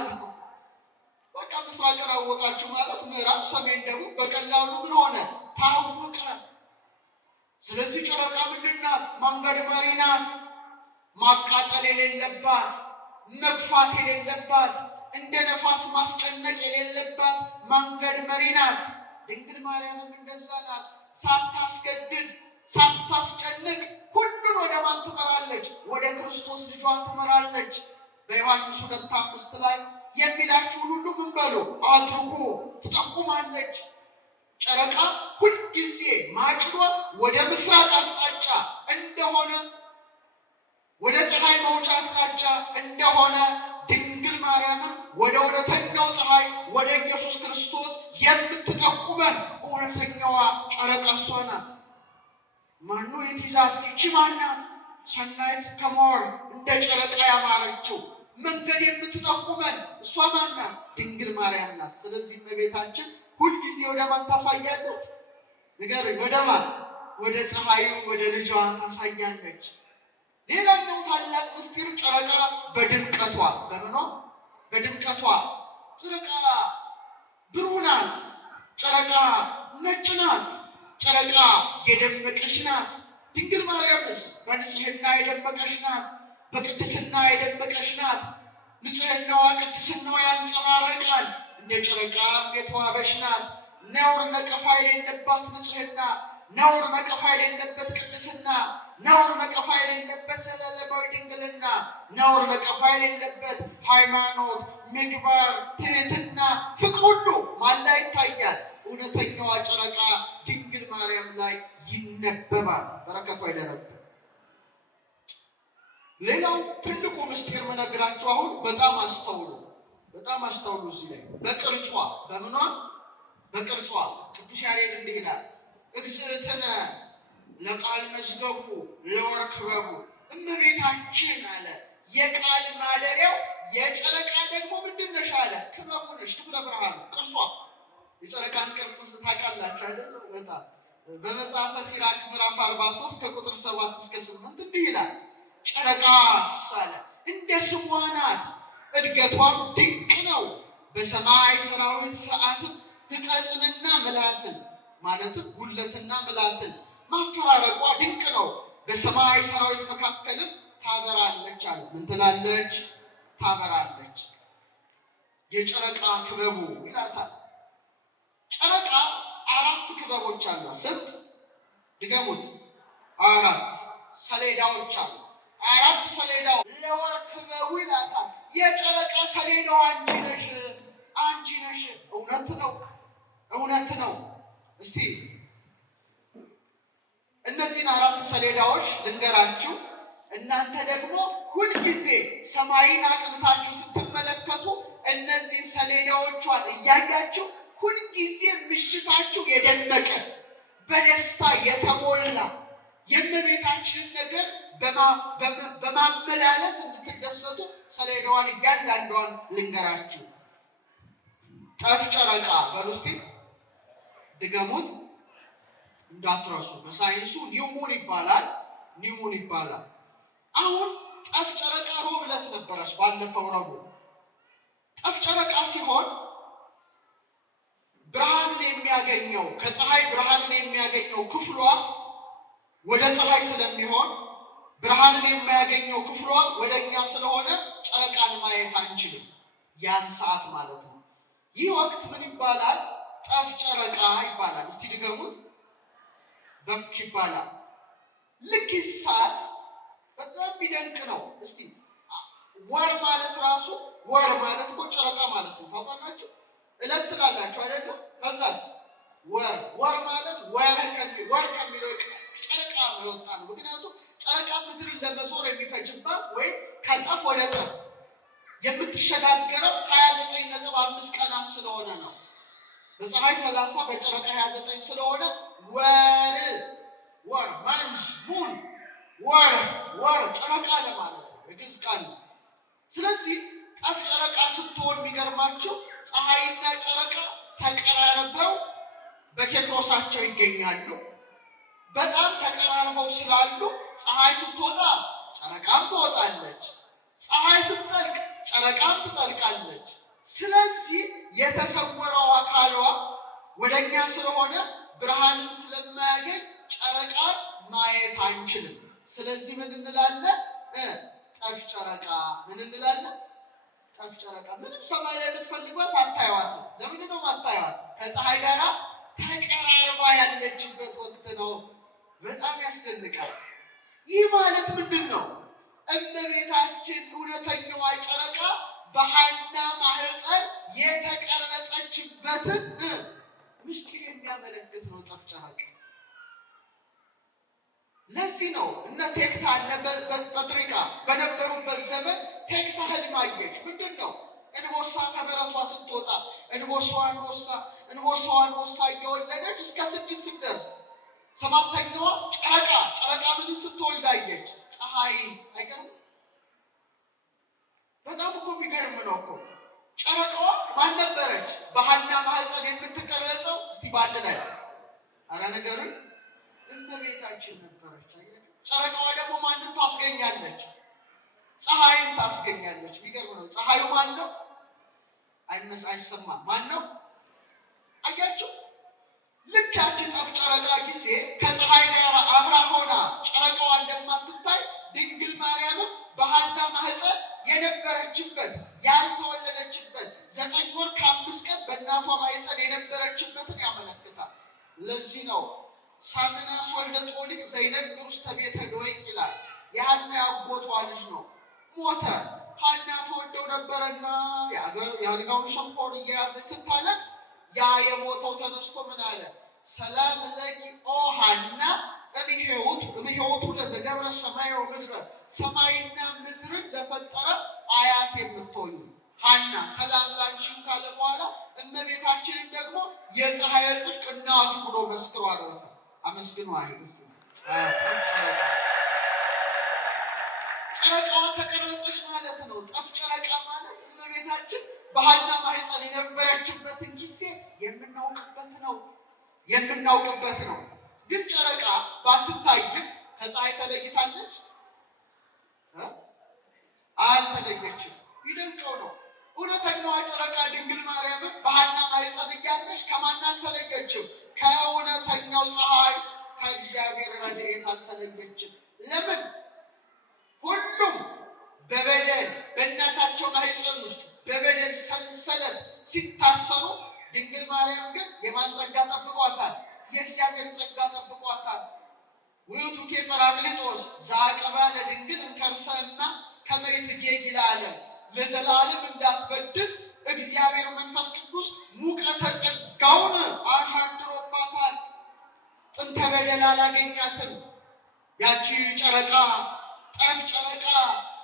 በቃ ምስራቅን አወቃችሁ ማለት ምዕራብ፣ ሰሜን፣ ደቡብ በቀላሉ ምን ሆነ? ታወቀ። ስለዚህ ጨረቃ ምንድን ናት? መንገድ መሪ ናት። ማቃጠል የሌለባት፣ መግፋት የሌለባት፣ እንደ ነፋስ ማስጨነቅ የሌለባት መንገድ መሪ ናት። ድንግል ማርያምም እንደዛ ናት። ሳታስገድድ ሳታስጨንቅ ሁሉን ወደ ማን ትመራለች? ወደ ክርስቶስ ልጇ ትመራለች። በዮሐንስ 2:5 ላይ የሚላችሁን ሁሉ ምን በሉ አድርጉ ትጠቁማለች። ጨረቃ ሁልጊዜ ማጭዷ ወደ ምስራቅ አቅጣጫ እንደሆነ፣ ወደ ፀሐይ መውጫ አቅጣጫ እንደሆነ ድንግል ማርያምን ወደ እውነተኛው ፀሐይ ወደ ኢየሱስ ክርስቶስ የምትጠቁመን እውነተኛዋ ጨረቃ እሷ ናት። ማኑ የትይዛት ይቺ ማናት? ሰናይት ከመወር እንደ ጨረቃ ያማረችው መንገድ የምትጠቁመን እሷ ማናት? ድንግል ማርያም ናት። ስለዚህ እመቤታችን ሁልጊዜ ወደ ማን ታሳያለች? ንገሩኝ። ወደ ማን? ወደ ፀሐዩ ወደ ልጇ ታሳያለች። ሌላኛው ታላቅ ምስጢር ጨረቃ በድምቀቷ በምኗ? በድምቀቷ። ጨረቃ ብሩህ ናት። ጨረቃ ነጭ ናት። ጨረቃ የደመቀች ናት። ድንግል ማርያምስ በንጽህና የደመቀች ናት። በቅድስና የደመቀች ናት። ንጽህናዋ ቅድስናዋ ያንጸባርቃል። እንደ ጨረቃም የተዋበች ናት። ነውር ነቀፋ የሌለባት ንጽህና፣ ነውር ነቀፋ የሌለበት ቅድስና፣ ነውር ነቀፋ የሌለበት ዘላለማዊ ድንግልና፣ ነውር ነቀፋ የሌለበት ሃይማኖት፣ ምግባር፣ ትህትና፣ ፍቅር ሁሉ ማን ላይ ይታያል? እውነተኛዋ ጨረቃ ድንግል ማርያም ላይ ይነበባል። በረከቷ ይደረብን። ሌላው ትልቁ ምስጢር መነግራችሁ አሁን በጣም አስተውሉ፣ በጣም አስተውሉ። እዚህ ላይ በቅርጿ በምኗ? በቅርጿ ቅዱስ ያሬድ እንዲህ ይላል፣ እግዝእትነ ለቃል መዝገቡ ለወርቅ ክበቡ። እመቤታችን አለ የቃል ማደሪያው የጨረቃ ደግሞ ምንድን ነሽ አለ? ክበቡ ነሽ፣ ክፍለ ብርሃን ቅርጿ። የጨረቃን ቅርጽ ታውቃላችሁ አይደል? በጣም በመጽሐፈ ሲራክ ምዕራፍ 43 ከቁጥር 7 እስከ 8 እንዲህ ይላል፣ ጨረቃ ሳለ እንደ ስሟ ናት፣ እድገቷም ድንቅ ነው። በሰማይ ሰራዊት ስርዓትም ሕጸጽንና ምላትን ማለትም ጉለትና ምላትን ማፈራረቋ ድንቅ ነው። በሰማይ ሰራዊት መካከልም ታበራለች አለ። ምን ትላለች? ታበራለች። የጨረቃ ክበቡ ይላታል። ጨረቃ 4 ክበቦች አሏት። ስንት? ድገሙት። 4 ሰሌዳዎች አሉ። 4 ሰሌዳዎች ለወርቅ ክበቡ ይላታል። የጨረቃ ሰሌዳው አንቺ ነሽ፣ አንቺ ነሽ። እውነት ነው፣ እውነት ነው። እስቲ እነዚህን 4 ሰሌዳዎች ልንገራችሁ። እናንተ ደግሞ ሁልጊዜ ሰማይን አቅንታችሁ ስትመለከቱ እነዚህን ሰሌዳዎቿን እያያችሁ ሁልጊዜ ምሽታችሁ የደመቀ በደስታ የተሞላ የእመቤታችንን ነገር በማመላለስ እንድትደሰቱ ሰሌዳዋን እያንዳንዷን ልንገራችሁ። ጠፍ ጨረቃ በሉ እስቲ ድገሙት እንዳትረሱ። በሳይንሱ ኒውሙን ይባላል፣ ኒውሙን ይባላል። አሁን ጠፍ ጨረቃ ሮብ ዕለት ነበረች፣ ባለፈው ረቡዕ። ጠፍ ጨረቃ ሲሆን ብርሃንን የሚያገኘው ከፀሐይ ብርሃንን የሚያገኘው ክፍሏ ወደ ፀሐይ ስለሚሆን ብርሃንን የሚያገኘው ክፍሏ ወደ እኛ ስለሆነ ጨረቃን ማየት አንችልም፣ ያን ሰዓት ማለት ነው። ይህ ወቅት ምን ይባላል? ጠፍ ጨረቃ ይባላል። እስቲ ድገሙት። በክ ይባላል። ልክ ሰዓት በጣም ቢደንቅ ነው። እስቲ ወር ማለት ራሱ ወር ማለት እኮ ጨረቃ ማለት ነው። ታውቃላችሁ? እለት ትላላችሁ አይደለም? ከዛስ ወር ወር ማለት ወር ከሚለው ጨረቃ የወጣ ነው። ምክንያቱም ጨረቃ ምድርን ለመዞር የሚፈጅባት ወይም ከጠፍ ወደ ጠፍ የምትሸጋገረው 29.5 ቀናት ስለሆነ ነው። በፀሐይ 30 በጨረቃ 29 ስለሆነ ወር ማንሽ ሙን ወር ጨረቃ ለማለት ነው፣ የግዕዝ ቃል ነው። ስለዚህ ጠፍ ጨረቃ ስትሆን የሚገርማቸው ፀሐይና ጨረቃ ተቀራርበው በኬክሮሳቸው ይገኛሉ። በጣም ተቀራርበው ስላሉ ፀሐይ ስትወጣ ጨረቃም ትወጣለች፣ ፀሐይ ስትጠልቅ ጨረቃም ትጠልቃለች። ስለዚህ የተሰወረው አካሏ ወደኛ ስለሆነ ብርሃንን ስለማያገኝ ጨረቃን ማየት አንችልም። ስለዚህ ምን እንላለን? ጠፍ ጨረቃ። ምን እንላለን? ጠፍ ጨረቃ። ምንም ሰማይ ላይ ብትፈልጓት አታዩዋትም። ለምን ነው አታዩዋት? ከፀሐይ ጋር ተቀራርባ ያለችበት ወቅት ነው። በጣም ያስደንቃል። ይህ ማለት ምንድን ነው? እመቤታችን እውነተኛዋ ጨረቃ በሐና ማህፀን የተቀረጸችበትን ምስጢር የሚያመለክት ነው ጠፍ ጨረቃ። ለዚህ ነው እነ ቴክታ እነ በጥሪቃ በነበሩበት ዘመን ቴክታ ህልም አየች። ምንድን ነው? እንቦሳ ከበረቷ ስትወጣ እንቦሳዋ እየወለደች እስከ 6 ስትደርስ ሰባተኛዋ ጨረቃ ምን ስትወልድ አየች? ፀሐይ። አይገርም? በጣም እኮ የሚገርም ነው እኮ። ጨረቃዋ ማን ነበረች? በሐና ማህፀን የምትቀረጸው እስቲ ባንድ ላይ አረ ነገሩን እመቤታችን ነበረች። ጨረቃዋ ደግሞ ማንን ታስገኛለች? ፀሐይን ታስገኛለች። የሚገርም ነው። ፀሐዩ ማን ነው? አይሰማም። ማን ነው? አያችሁ? ልክ ያቺ ጠፍ ጨረቃ ጊዜ ከፀሐይ ጋር አብራ ሆና ጨረቃዋ እንደማትታይ ድንግል ማርያምም በሐና ማህፀን የነበረችበት ያልተወለደችበት 9 ወር ከ5 ቀን በእናቷ ማህፀን የነበረችበትን ያመለክታል። ለዚህ ነው ሳምናስ ወልደ ጦሊቅ ዘይነብር ውስተ ቤተ ዶይቅ ይላል። የሐና ያጎቷ ልጅ ነው፣ ሞተ። ሐና ተወደው ነበረና የአልጋውን ሸንኮር እየያዘች ስታለቅስ ያ የሞተው ተነስቶ ምን አለ? ሰላም ለኪ ኦ ሐና እምሕይወቱ ለዘገብረ ሰማይ ወምድረ፣ ሰማይና ምድርን ለፈጠረ አያት የምትሆኝ ሐና ሰላም ላንቺም ካለ በኋላ እመቤታችንን ደግሞ የፀሐይ ጽድቅ እናቱ ብሎ መስክሮ አረፈ። አመስግኑ አይደስ ጨረቃዋ ተቀረጸች ማለት ነው። ጠፍ ጨረቃ ማለት እመቤታችን በሐና ማህፀን የነበረችበትን ጊዜ የምናውቅበት ነው። ግን ጨረቃ ባትታይም ከፀሐይ ተለይታለች? አልተለየችም። ይደንቀው ነው። እውነተኛዋ ጨረቃ ድንግል ማርያምን በሐና ማህፀን እያለች ከማን አልተለየችም? ከእውነተኛው ፀሐይ ከእግዚአብሔር ረድኤት አልተለየችም። ለምን? ሁሉም በበደል በእናታቸው ማህፀን ውስጥ በበደል ሰንሰለት ሲታሰሩ፣ ድንግል ማርያም ግን የማን ጸጋ ጠብቋታል? የእግዚአብሔር ጸጋ ጠብቋታል። ውእቱኬ ጰራቅሊጦስ ዘአቀባ ለድንግል እምከርሰ እማ ከመ ይትጌጊ ለዓለም፣ ለዘላለም እንዳትበድል እግዚአብሔር መንፈስ ቅዱስ ሙቀተ ጸጋውን አሻድሮባታል። ጥንተ በደል አላገኛትም። ያቺ ጨረቃ ጠፍ ጨረቃ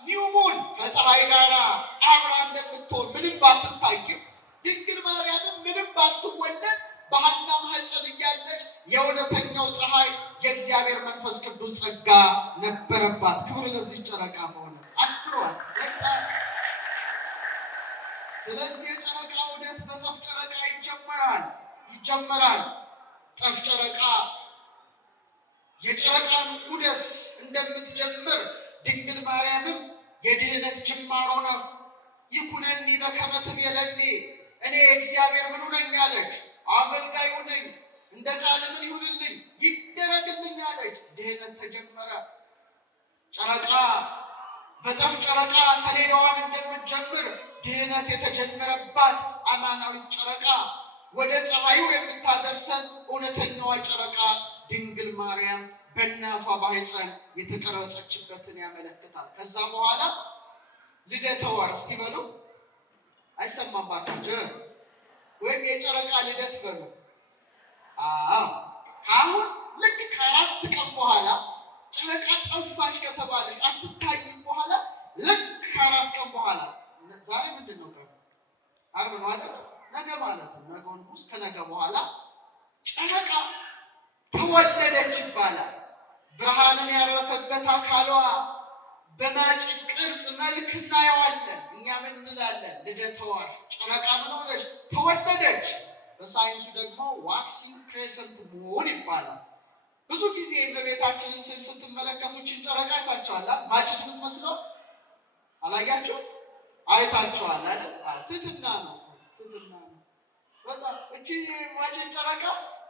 ኒውሙን ከፀሐይ ጋር አብራ እንደምትሆን ምንም ባትታይም ድንግል ማርያምን ምንም ባትወለድ በሐና ማህፀን እያለች የእውነተኛው ፀሐይ የእግዚአብሔር መንፈስ ቅዱስ ጸጋ ነበረባት። ክብር ለዚህ ጨረቃ በሆነ አክብሯት። ስለዚህ የጨረቃ ዑደት በጠፍ ጨረቃ ይጀመራል። ጠፍ ጨረቃ የጨረቃን ዑደት እንደምትጀምር ድንግል ማርያምም የድህነት ጅማሮ ናት። ይኩነኒ በከመ ትቤለኒ፣ እኔ እግዚአብሔር ምኑ ነኝ አለች፣ አገልጋዩ ነኝ፣ እንደ ቃል ምን ይሁንልኝ ይደረግልኝ አለች። ድህነት ተጀመረ። ጨረቃ በጠፍ ጨረቃ ሰሌዳዋን እንደምትጀምር ድህነት የተጀመረባት አማናዊት ጨረቃ ወደ ፀሐዩ የምታደርሰን እውነተኛዋ ጨረቃ ድንግል ማርያም በእናቷ ማህፀን የተቀረጸችበትን ያመለክታል። ከዛ በኋላ ልደተ ወር እስቲ በሉ። አይሰማም ባካችሁ? ወይም የጨረቃ ልደት በሉ። አሁን ልክ ከ4 ቀን በኋላ ጨረቃ ጠፋሽ ከተባለች አትታይም በኋላ ልክ ከ4 ቀን በኋላ ዛሬ ምንድን ነው? ዓርብ ነው አይደል? ነገ ማለት ነው። ነገውን ውስጥ ከነገ በኋላ ጨረቃ ተወለደች ይባላል። ብርሃንን ያረፈበት አካሏ በማጭድ ቅርጽ መልክ እናየዋለን። እኛ ምን እንላለን? ልደተ ወር። ጨረቃ ምን ሆነች? ተወለደች። በሳይንሱ ደግሞ ዋክሲንግ ክሬሰንት ሙን ይባላል። ብዙ ጊዜ በቤታችንን ስል ስትመለከቱችን ጨረቃ አይታችኋል። ማጭድ የምትመስለው አላያችሁ? አይታችኋል አይደል? ትህትና ነው። በጣም እቺ ማጭድ ጨረቃ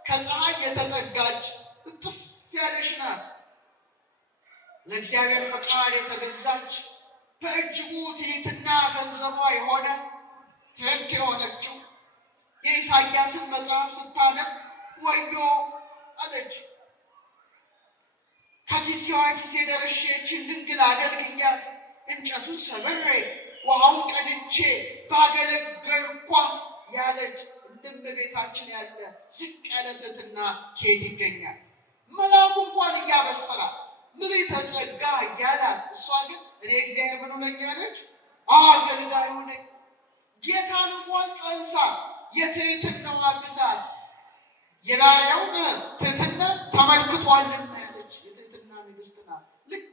ከፀሐይ የተጠጋች እጥፍ ያለች ናት። ለእግዚአብሔር ፈቃድ የተገዛች በእጅጉ ትህትና ገንዘቧ የሆነ ትሕት የሆነችው የኢሳይያስን መጽሐፍ ስታነብ ወዮ አለች። ከጊዜዋ ጊዜ ደርሼ ይህችን ድንግል አገልግያት እንጨቱን ሰብሬ ውሃውን ቀድቼ ባገለገልኳት ያለች እመቤታችን ያለ ዝቅ ያለ ትሕትና ከየት ይገኛል? መልአኩ እንኳን እያበሰራት ምልዕተ ጸጋ እያላት፣ እሷ ግን እኔ እግዚአብሔር ምን ነኝ አለች? አገልጋዩ ነኝ። ጌታን እንኳን ጸንሳ የትሕትናዋ ብዛት የባሪያውን ትሕትና ተመልክቷልና ያለች የትሕትና ንግሥት ናት። ልክ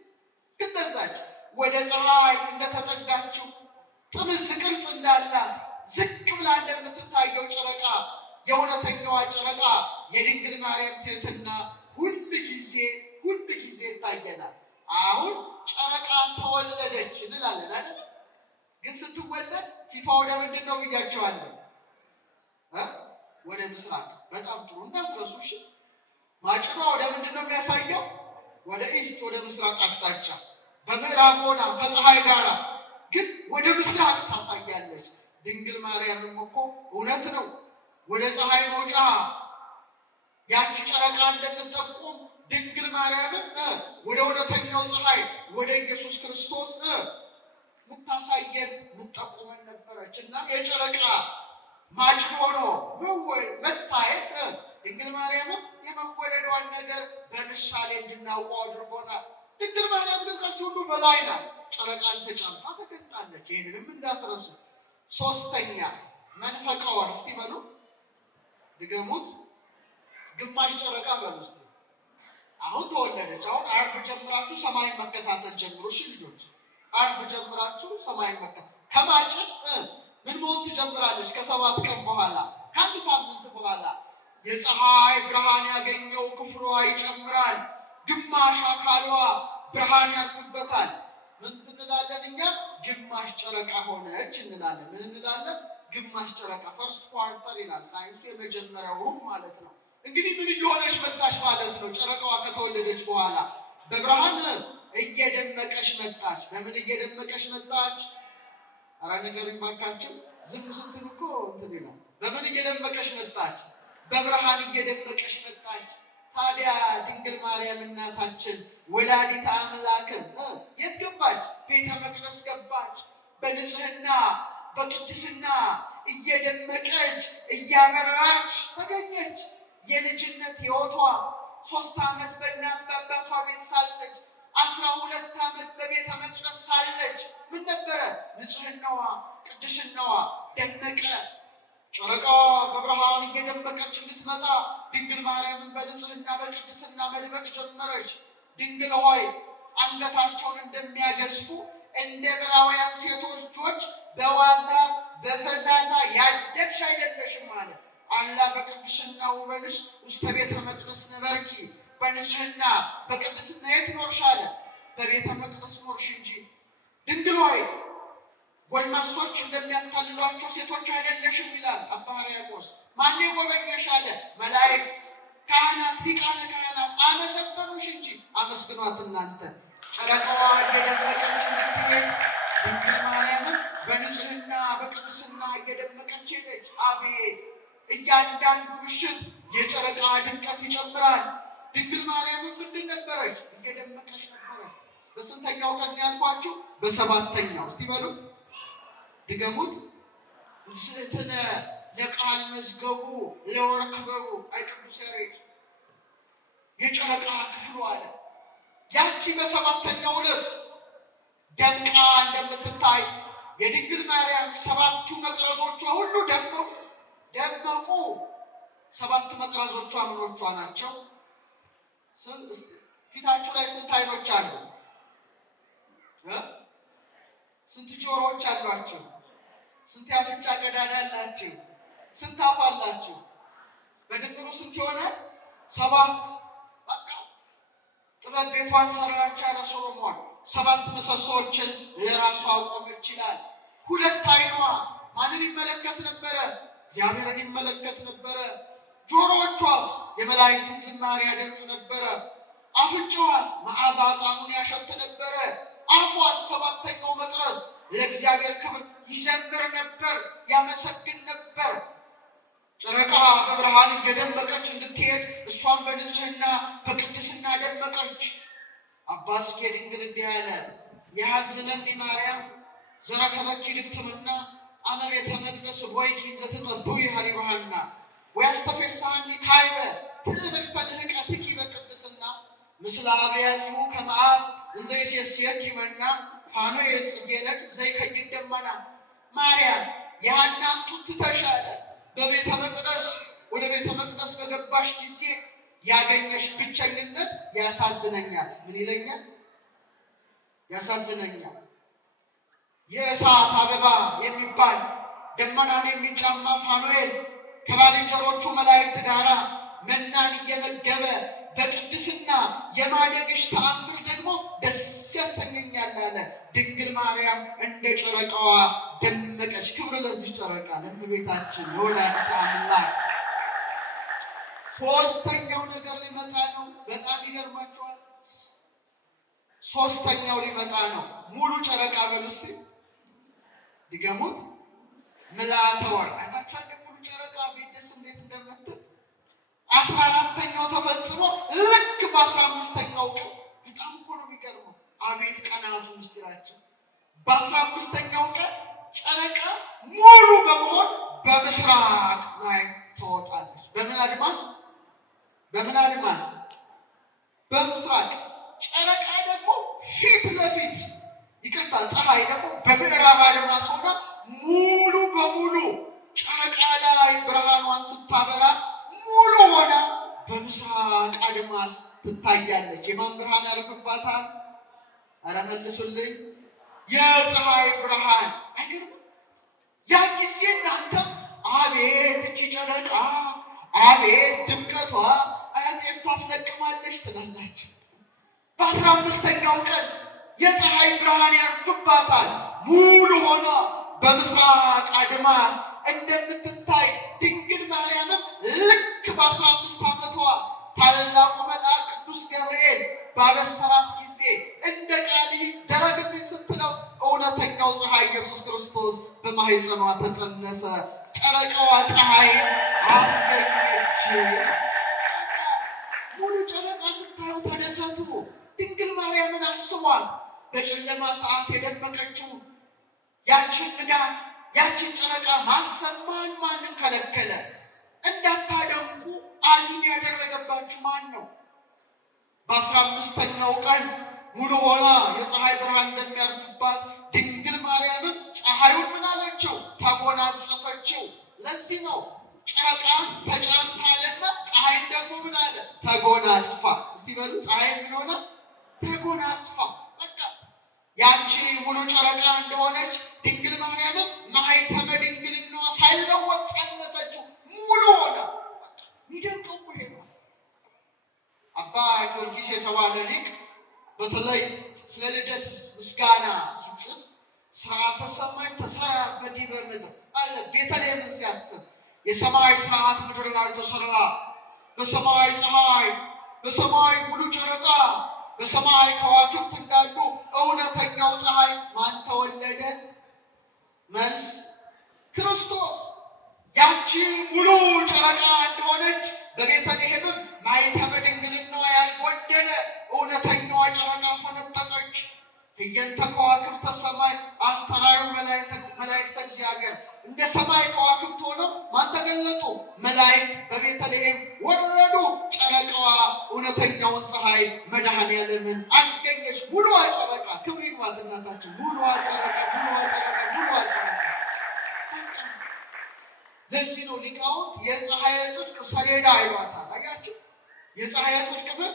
እንደዛች ወደ ፀሐይ እንደተጠጋችው ጥምዝ ቅርጽ እንዳላት ዝቅ ብላ እንደምትታየው ጨረቃ የእውነተኛዋ ጨረቃ የድንግል ማርያም ትሕትና ሁል ጊዜ ይታየናል። አሁን ጨረቃ ተወለደች እንላለን አይደል? ግን ስትወለድ ፊቷ ወደ ምንድን ነው ብያቸዋለሁ? ወደ ምስራቅ። በጣም ጥሩ እንዳትረሱ እሺ። ማጭዷ ወደ ምንድን ነው የሚያሳየው? ወደ ኢስት፣ ወደ ምስራቅ አቅጣጫ። በምዕራብ ሆና ከፀሐይ ጋር ግን ወደ ምስራቅ ታሳያለች። ድንግል ማርያምም እኮ እውነት ነው ወደ ፀሐይ መውጫ ያቺ ጨረቃ እንደምትጠቁም ድንግል ማርያምም ወደ እውነተኛው ፀሐይ ወደ ኢየሱስ ክርስቶስ ምታሳየን ምትጠቁመን ነበረች። እና የጨረቃ ማጭድ ሆኖ መታየት ድንግል ማርያምም የመወለዷን ነገር በምሳሌ እንድናውቀው አድርጎናል። ድንግል ማርያም ግን ከዚህ ሁሉ በላይ ናት። ጨረቃን ተጫምታ ተገኝታለች። ይህንንም እንዳትረሱ። ሶስተኛ መንፈቀ ወር። እስቲ በሉ ድገሙት። ግማሽ ጨረቃ በሉ እስቲ። አሁን ተወለደች። አሁን ዓርብ ጀምራችሁ ሰማይን መከታተል ጀምሩ። እሺ ልጆች፣ ዓርብ ጀምራችሁ ሰማይን መከታተል። ከማጭድ ምን መሆን ትጀምራለች? ከ7 ቀን በኋላ፣ ከአንድ ሳምንት በኋላ የፀሐይ ብርሃን ያገኘው ክፍሏ ይጨምራል። ግማሽ አካሏ ብርሃን ያልፍበታል። ምን እንላለን እኛ? ግማሽ ጨረቃ ሆነች እንላለን። ምን እንላለን? ግማሽ ጨረቃ። ፈርስት ኳርተር ይላል ሳይንሱ፣ የመጀመሪያው ሩብ ማለት ነው። እንግዲህ ምን እየሆነች መጣች ማለት ነው? ጨረቃዋ ከተወለደች በኋላ በብርሃን እየደመቀች መጣች። በምን እየደመቀች መጣች? አረ ንገሩኝ ባካችሁ። ዝም ስትሉ እኮ እንትን ይላል። በምን እየደመቀች መጣች? በብርሃን እየደመቀች መጣች። ታዲያ ድንግል ማርያም እናታችን ወላዲተ አምላክን የት ገባች? ቤተ መቅደስ ገባች። በንጽህና በቅድስና እየደመቀች እያበራች ተገኘች። የልጅነት ሕይወቷ 3 ዓመት በእናት በአባቷ ቤት ሳለች፣ 12 ዓመት በቤተ መቅደስ ሳለች ምን ነበረ? ንጽህናዋ ቅድስናዋ ደመቀ። ጨረቃዋ በብርሃን እየደመቀች እንድትመጣ ድንግል ማርያምን በንጽህና በቅድስና መድመቅ ጀመረች። ድንግል ሆይ አንገታቸውን እንደሚያገዝፉ እንደ ዕብራውያን ሴቶች ልጆች በዋዛ በፈዛዛ ያደግሽ አይደለሽም አለ። አላ በቅድስና ውበንሽ ውስተ ቤተ መቅደስ ነበርኪ። በንጽህና በቅድስና የት ኖርሽ አለ? በቤተ መቅደስ ኖርሽ እንጂ። ድንግል ሆይ ጎልማሶች እንደሚያታልሏቸው ሴቶች አይደለሽም ይላል አባ ሕርያቆስ። ማን የጎበኘሽ አለ? መላእክት፣ ካህናት፣ ሊቃነ ካህናት አመሰገኑሽ እንጂ። አመስግኗት እናንተ። ጨረቃዋ እየደመቀች እንድትሄድ ድንግል ማርያምን በንጽህና በቅድስና እየደመቀች ሄደች። አቤት እያንዳንዱ ምሽት የጨረቃ ድምቀት ይጨምራል። ድንግል ማርያምን ምንድን ነበረች? እየደመቀች ነበረች። በስንተኛው ቀን ያልኳችሁ? በ7ኛው። እስቲ በሉ ድገሙት። ውስእትነ ለቃል መዝገቡ ለወርቅ በሩ። አይ ቅዱስ ያሬድ የጨረቃ ክፍሉ አለ። ያቺ በ7ኛው ዕለት ደምቃ እንደምትታይ የድንግል ማርያም 7ቱ መቅረዞቿ ሁሉ ደመቁ። 7 መቅረዞቿ ምኖቿ ናቸው? ፊታችሁ ላይ ስንት አይኖች አሉ? ስንት ጆሮዎች አሏችሁ? ስንት የአፍንጫ ቀዳዳ አላችሁ? ስንት አፍ አላችሁ? በድምሩ ስንት ይሆነ? 7። በቃ ጥበብ ቤቷን ሰራች አለ ሶሎሞን። 7 ምሰሶዎችን ለራሱ አቆመች ይላል። ሁለት ዓይኗ ማንን ይመለከት ነበረ? እግዚአብሔርን ይመለከት ነበረ። ጆሮዎቿስ የመላእክትን ዝማሬ ያደምጽ ነበረ። አፍንጫዋስ መዓዛ ዕጣኑን ያሸት ነበረ። አፏስ ሰባተኛው መቅረዝ ለእግዚአብሔር ክብር ይዘምር ነበር፣ ያመሰግን ነበር። ጨረቃ በብርሃን እየደመቀች እንድትሄድ እሷን በንጽህና በቅድስና ደመቀች። አባ ጽጌ ድንግል እንዲህ አለ፣ የሐዝነኒ ማርያም ዘረከበኪ ድግትምና አመ ቤተ መቅደስ ጐይኪ ዘትጠብሒ ኀሪባሃና ወያስተፌስሐኒ ካዕበ ትዕብርተ ልህቀትኪ በቅድስና ምስለ አብያዚሁ ከመ አብ እንዘ ይሴስየኪ መና ፋኑኤል ጽጌረድ ዘይከይድ ደመና። ማርያም የሐናን ጡት ትተሻለ በቤተ መቅደስ ወደ ቤተ መቅደስ በገባሽ ጊዜ ያገኘሽ ብቸኝነት ያሳዝነኛል። ምን ይለኛል? ያሳዝነኛል። የእሳት አበባ የሚባል ደመናን የሚጫማ ፋኑኤል ከባልንጀሮቹ መላእክት ጋር መናን እየመገበ በቅድስና የማደግሽ ተአምር ደግሞ ደስ ያሰኘኛል አለ። ድንግል ማርያም እንደ ጨረቃዋ ደመቀች። ክብር ለዚህ ጨረቃ ለእመቤታችን ለወላዲተ አምላክ። ሶስተኛው ነገር ሊመጣ ነው። በጣም ይገርማችኋል። ሶስተኛው ሊመጣ ነው። ሙሉ ጨረቃ በሉ እስኪ ድገሙት። ምልዓተ ወርኅ አይታችኋል። ሙሉ ጨረቃ ቤትስ እንዴት እንደምትል 14ኛው ተፈጽሞ ልክ በ15ኛው ቀን በጣም እኮ ነው የሚገርመው። አቤት ቀናቱ ምስጢራቸው። በ15ኛው ቀን ጨረቃ ሙሉ በመሆን በምስራቅ ላይ ትወጣለች። በምን አድማስ? በምን አድማስ? በምስራቅ። ጨረቃ ደግሞ ፊት ለፊት ይቅርታ፣ ፀሐይ ደግሞ በምዕራብ አድማስ ሆና ሙሉ በሙሉ ጨረቃ ላይ ብርሃኗን ስታበራ ሙሉ ሆና በምስራቅ አድማስ ትታያለች። የማን ብርሃን ያረፈባታል? ኧረ መልሱልኝ። የፀሐይ ብርሃን። አይገርም? ያን ጊዜ እናንተም አቤት እቺ ጨረቃ አቤት ድምቀቷ ጤፍ ታስለቅማለች ትላላችሁ። በ15ኛው ቀን የፀሐይ ብርሃን ያርፍባታል። ሙሉ ሆና በምስራቅ አድማስ እንደምትታይ ድንግል ማርያምም ልክ በ15 ዓመቷ ታላቁ መልአክ ቅዱስ ገብርኤል ባበሰራት ጊዜ እንደ ቃልህ ይደረግልኝ ስትለው እውነተኛው ፀሐይ ኢየሱስ ክርስቶስ በማኅፀኗ ተጸነሰ። ጨረቃዋ ፀሐይን አስገኘች። ሙሉ ጨረቃ ስታዩ ተደሰቱ። ድንግል ማርያምን አስቧት። በጨለማ ሰዓት የደመቀችው ያችን ንጋት ያችን ጨረቃ ማሰብ ማንን ከለከለ? እንዳታደንቁ አዚም ያደረገባችሁ ማን ነው? በ15ኛው ቀን ሙሉ ሆና የፀሐይ ብርሃን እንደሚያርፍባት ድንግል ማርያምን ፀሐዩን ምን አለችው? ተጎናጸፈችው። ለዚህ ነው ጨረቃን ተጫንታለና ፀሐይን ደግሞ ምን አለ? ተጎናጽፋ። እስቲ በሉ ፀሐይን ምን ሆነ? ተጎናጽፋ። በቃ ያቺ ሙሉ ጨረቃ እንደሆነች ድንግል ማርያምም ማኅተመ ድንግልናዋ ሳይለወጥ ጸነሰችው ሙሉ ሆና። የሚደንቀው ይሄ ነው። አባ ጊዮርጊስ የተባለ ሊቅ በተለይ ስለ ልደት ምስጋና ሲጽፍ ሥርዓተ ሰማይ ተሰራ በዲበ ምድር አለ። ቤተልሔምን ሲያስብ የሰማይ ስርዓት ምድር ላይ ተሰራ። በሰማይ ፀሐይ፣ በሰማይ ሙሉ ጨረቃ፣ በሰማይ ከዋክብት እንዳሉ እውነተኛው ፀሐይ ማን ተወለደ? መልስ ክርስቶስ። ያቺ ሙሉ ጨረቃ እንደሆነች በቤተልሔምም ማኅተመ ድንግልናዋ ያልጎደለ እውነተኛዋ ጨረቃ ፈነጠቀች። ህየንተ ከዋክብተ ሰማይ አስተርአዩ መላእክተ እግዚአብሔር። እንደ ሰማይ ከዋክብት ሆነው ማን ተገለጡ? መላእክት በቤተልሔም ወረዱ። ጨረቃዋ እውነተኛውን ፀሐይ መድኃኔዓለምን አስገኘች። ሙሉዋ ጨረቃ። ክብር ይግባት እናታችን። ሙሉዋ ጨረቃ፣ ሙሉዋ ጨረቃ፣ ሙሉዋ ጨረቃ። ለዚህ ነው ሊቃውንት የፀሐይ ጽድቅ ሰሌዳ ይሏታል። አያችሁ? የፀሐይ ጽድቅ ምን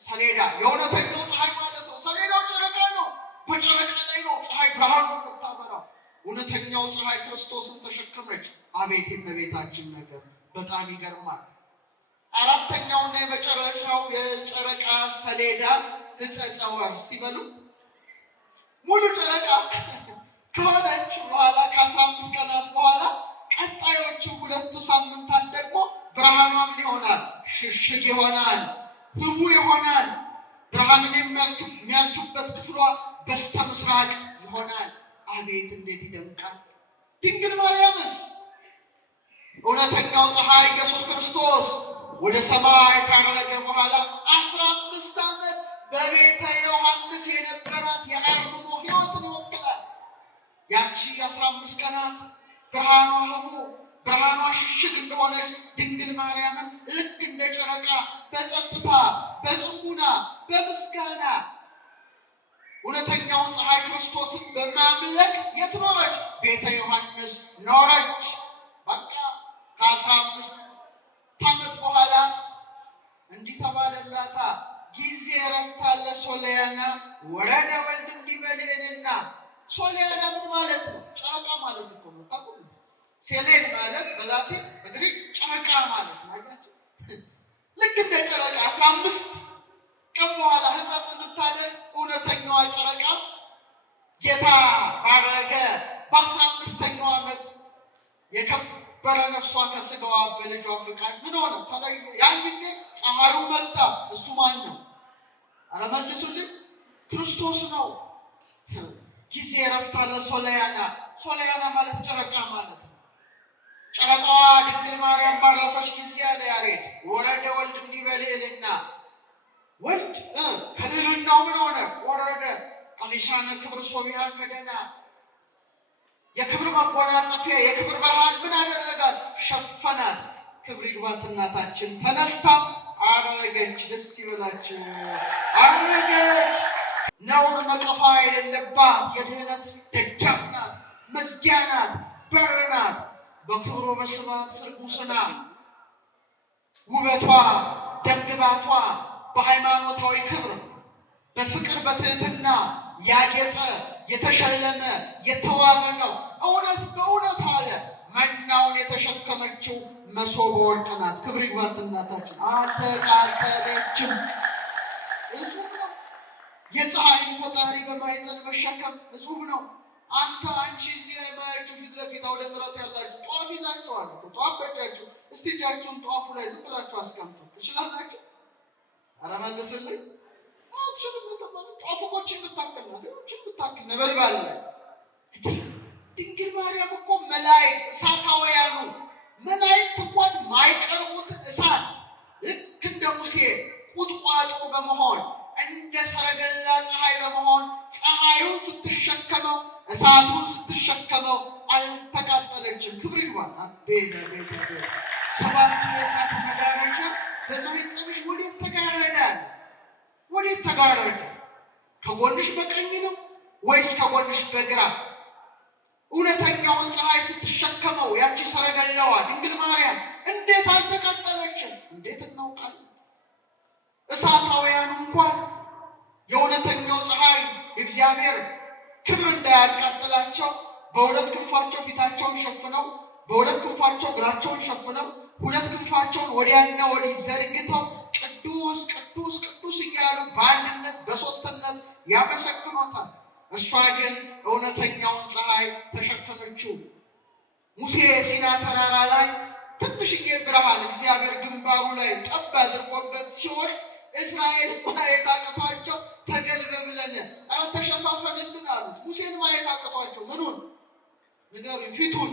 ሰሌዳ? የእውነተኛው ፀሐይ ማለት ነው። ሰሌዳው ጨረቃ ነው። በጨረቃ ላይ ነው ፀሐይ ብርሃኑ የምታበራው። እውነተኛው ፀሐይ ክርስቶስን ተሸከመች። አቤት የእመቤታችን ነገር በጣም ይገርማል። አራተኛውና የመጨረሻው የጨረቃ ሰሌዳ ሕጸጸ ወርኅ። እስቲ በሉ ሙሉ ጨረቃ ከሆነች በኋላ ከ15 ቀናት በኋላ ቀጣዮቹ 2 ሳምንታት ደግሞ ብርሃኗ ምን ይሆናል? ሽሽግ ይሆናል፣ ህቡ ይሆናል። ብርሃንን የሚያልፉበት ክፍሏ በስተ ምስራቅ ይሆናል። አቤት እንዴት ይደንቃል! ድንግል ማርያምስ እውነተኛው ፀሐይ ኢየሱስ ክርስቶስ ወደ ሰማይ ካረገ በኋላ 15 ዓመት በቤተ ዮሐንስ የነበራት የአርምሞ ሕይወትን ይወክላል። ያቺ 15 ቀናት ብርሃኗ ህቡ ብርሃኗ ሽሽግ እንደሆነች ድንግል ማርያምን ልክ እንደ ጨረቃ በጸጥታ በጽሙና በምስጋና እውነተኛውን ፀሐይ ክርስቶስን በማምለክ የት ኖረች? ቤተ ዮሐንስ ኖረች። በቃ ከ15 ዓመት በኋላ እንዲህ ተባለላታ፣ ጊዜ ረፍታ ለሶልያና ወረደ ወልድ እንዲበልዕልና። ሶልያና ምን ማለት ነው? ጨረቃ ማለት እኮ ነው። ታውቁ? ሴሌን ማለት በላቲን በግሪክ ጨረቃ ማለት ነው። አያችሁ? ልክ እንደ ጨረቃ 15 ቀን በኋላ ሕጸጽ እንድታደርግ እውነተኛዋ ጨረቃ ጌታ ባረገ በ15ኛው ዓመት የከበረ ነፍሷ ከስጋዋ በልጇ ፍቃድ ምን ሆነ? ተለየ። ያን ጊዜ ፀሐዩ መጣ። እሱ ማን ነው? ኧረ መልሱልኝ። ክርስቶስ ነው። ጊዜ ረፍታ ለሶልያና። ሶልያና ማለት ጨረቃ ማለት ነው። ጨረቃዋ ድንግል ማርያም ባረፈች ጊዜ አለ ያሬድ ወረደ ወልድ እንዲበልዕልና። ወልድ ከልዕልናው ምን ሆነ? ወረደ። ቀሚሳነ ክብር ሶቢያ ከደና። የክብር መጎናጸፊያ የክብር ብርሃን ምን አደረጋት? ሸፈናት። ክብር ይግባት እናታችን ተነስታ አረገች። ደስ ይበላችሁ። አረገች። ነውር ነቀፋ የሌለባት የድህነት ደጃፍ ናት፣ መዝጊያ ናት፣ በር ናት። በክብሮ በስባት ስርጉስና ውበቷ ደምግባቷ በሃይማኖታዊ ክብር በፍቅር በትህትና ያጌጠ የተሸለመ የተዋበ ነው። እውነት በእውነት አለ መናውን የተሸከመችው መሶበ ወርቅ ናት። ክብር ይግባት እናታችን አልተቃጠለችም። እጹብ ነው። የፀሐይን ፈጣሪ በማኅፀን መሸከም እጹብ ነው። አንቺ እዚህ ላይ ማያችሁ ፊት ለፊት አውደ ምሕረት ያላችሁ ጧፍ ይዛችኋል። ጧፍ በእጃችሁ እስቲ እጃችሁን ጧፉ ላይ ዝም ብላችሁ አስቀምጡ። ትችላላችሁ? ኧረ መልስልኝ። ጧፉ እኮ የምታክል ናት። የምታክል ነበልባል ላይ ድንግል ማርያም እኮ መላእክት እሳታውያኑ መላእክት እንኳን ማይቀርቡትን እሳት ልክ እንደ ሙሴ ቁጥቋጦ በመሆን እንደ ሰረገላ ፀሐይ በመሆን ፀሐዩን ስትሸከመው እሳቱን ስትሸከመው አልተቃጠለችም። ክብር ይግባት። አቤት አቤት አቤት! 7 የእሳት መጋረጃ በማኅፀንሽ ወዴት ተጋረደ? ወዴት ተጋረደ? ከጎንሽ በቀኝ ነው ወይስ ከጎንሽ በግራ? እውነተኛውን ፀሐይ ስትሸከመው ያቺ ሰረገላዋ ድንግል ማርያም እንዴት አልተቃጠለችም? እንዴት እናውቃለን? እሳታውያኑ እንኳን የእውነተኛው ፀሐይ እግዚአብሔር ክብር እንዳያቃጥላቸው በሁለት ክንፋቸው ፊታቸውን ሸፍነው በሁለት ክንፋቸው እግራቸውን ሸፍነው ሁለት ክንፋቸውን ወዲያና ወዲህ ዘርግተው ቅዱስ ቅዱስ ቅዱስ እያሉ በአንድነት በሦስትነት ያመሰግኗታል። እሷ ግን እውነተኛውን ፀሐይ ተሸከመችው። ሙሴ ሲና ተራራ ላይ ትንሽዬ ብርሃን እግዚአብሔር ግንባሩ ላይ ጠብ አድርጎበት ሲሆን እስራኤል ማየት አቅቷቸው ተገልበብለን ኧረ ተሸፋፈንልን አሉት። ሙሴን ማየት አቅቷቸው ምኑን ንገሩኝ? ፊቱን።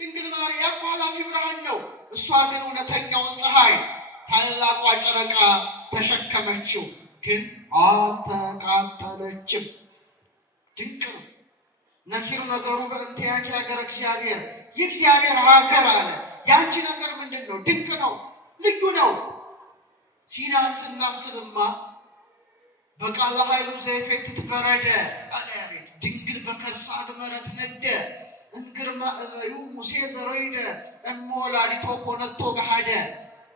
ድንግል ማርያም ኃላፊ ብርሃን ነው። እሷ ግን እውነተኛውን ፀሐይ ታላቋ ጨረቃ ተሸከመችው፣ ግን አልተቃጠለችም። ድንቅ ነው። ነኪሩ ነገሩ በእንቲአኪ ሀገረ እግዚአብሔር የእግዚአብሔር ሀገር አለ። ያንቺ ነገር ምንድን ነው? ድንቅ ነው፣ ልዩ ነው። ሲናን ስናስብማ በቃለ ኃይሉ ዘይፌት ትበረደ አለ ያሬድ። ድንግል በከርሳ አግመረት ነደ እንግርማ እበዩ ሙሴ ዘሮይደ እሞላዲቶ ኮነቶ ገሃደ።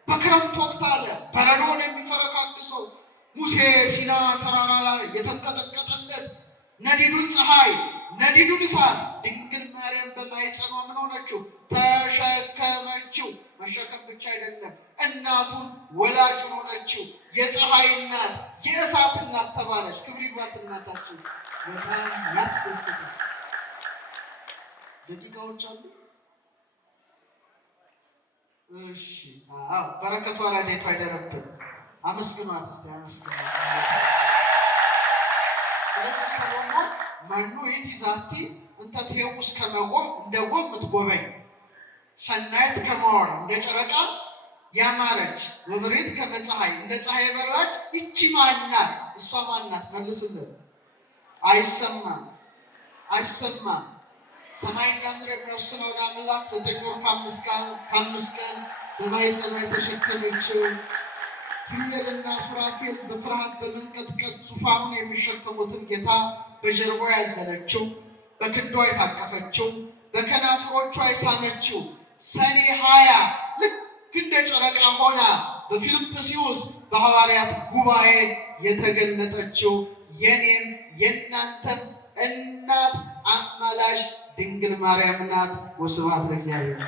በክረምት ወቅት አለ በረዶን የሚፈረካክሰው ሙሴ ሲና ተራራ ላይ የተንቀጠቀጠለት ነዲዱን ፀሐይ ነዲዱን እሳት ድንግል ማርያም በማኅፀኗ ምን ሆነችው? ተሸከመችው። መሸከም ብቻ አይደለም፣ እናቱን ወላጁን ሆነችው። የፀሐይ እናት የእሳት እናት ተባለች። ክብር ይግባት እናታችን። በጣም ያስደስታል። ደቂቃዎች አሉ። እሺ በረከቷ ረድኤቷ ይደርብን። አመስግኗት እስቲ አመስግኗት። ስለዚህ ሰሎሞን መኑ ይእቲ ዛቲ እንተ ትሄውስ ከመ ጎህ እንደ ጎህ የምትጎበኝ ሰናይት ከመ ወር እንደ ጨረቃ ያማረች ወብሬት ከመ ፀሐይ እንደ ፀሐይ የበራች ይቺ ማናት? እሷ ማናት? መልስልን። አይሰማም አይሰማም። ሰማይና ምድር የሚወስነውን አምላክ 9 ወር ከ5 ቀን በማኅፀኗ የተሸከመችው ኪሩቤልና ሱራፌል በፍርሃት በመንቀጥቀጥ ዙፋኑን የሚሸከሙትን ጌታ በጀርባዋ ያዘለችው፣ በክንዷ የታቀፈችው፣ በከናፍሮቿ የሳመችው ሰኔ 20 ልክ እንደ ጨረቃ ሆና በፊልጵስዩስ በሐዋርያት ጉባኤ የተገለጠችው የኔም የእናንተም እናት አማላጅ ድንግል ማርያም ናት። ወስብሐት ለእግዚአብሔር።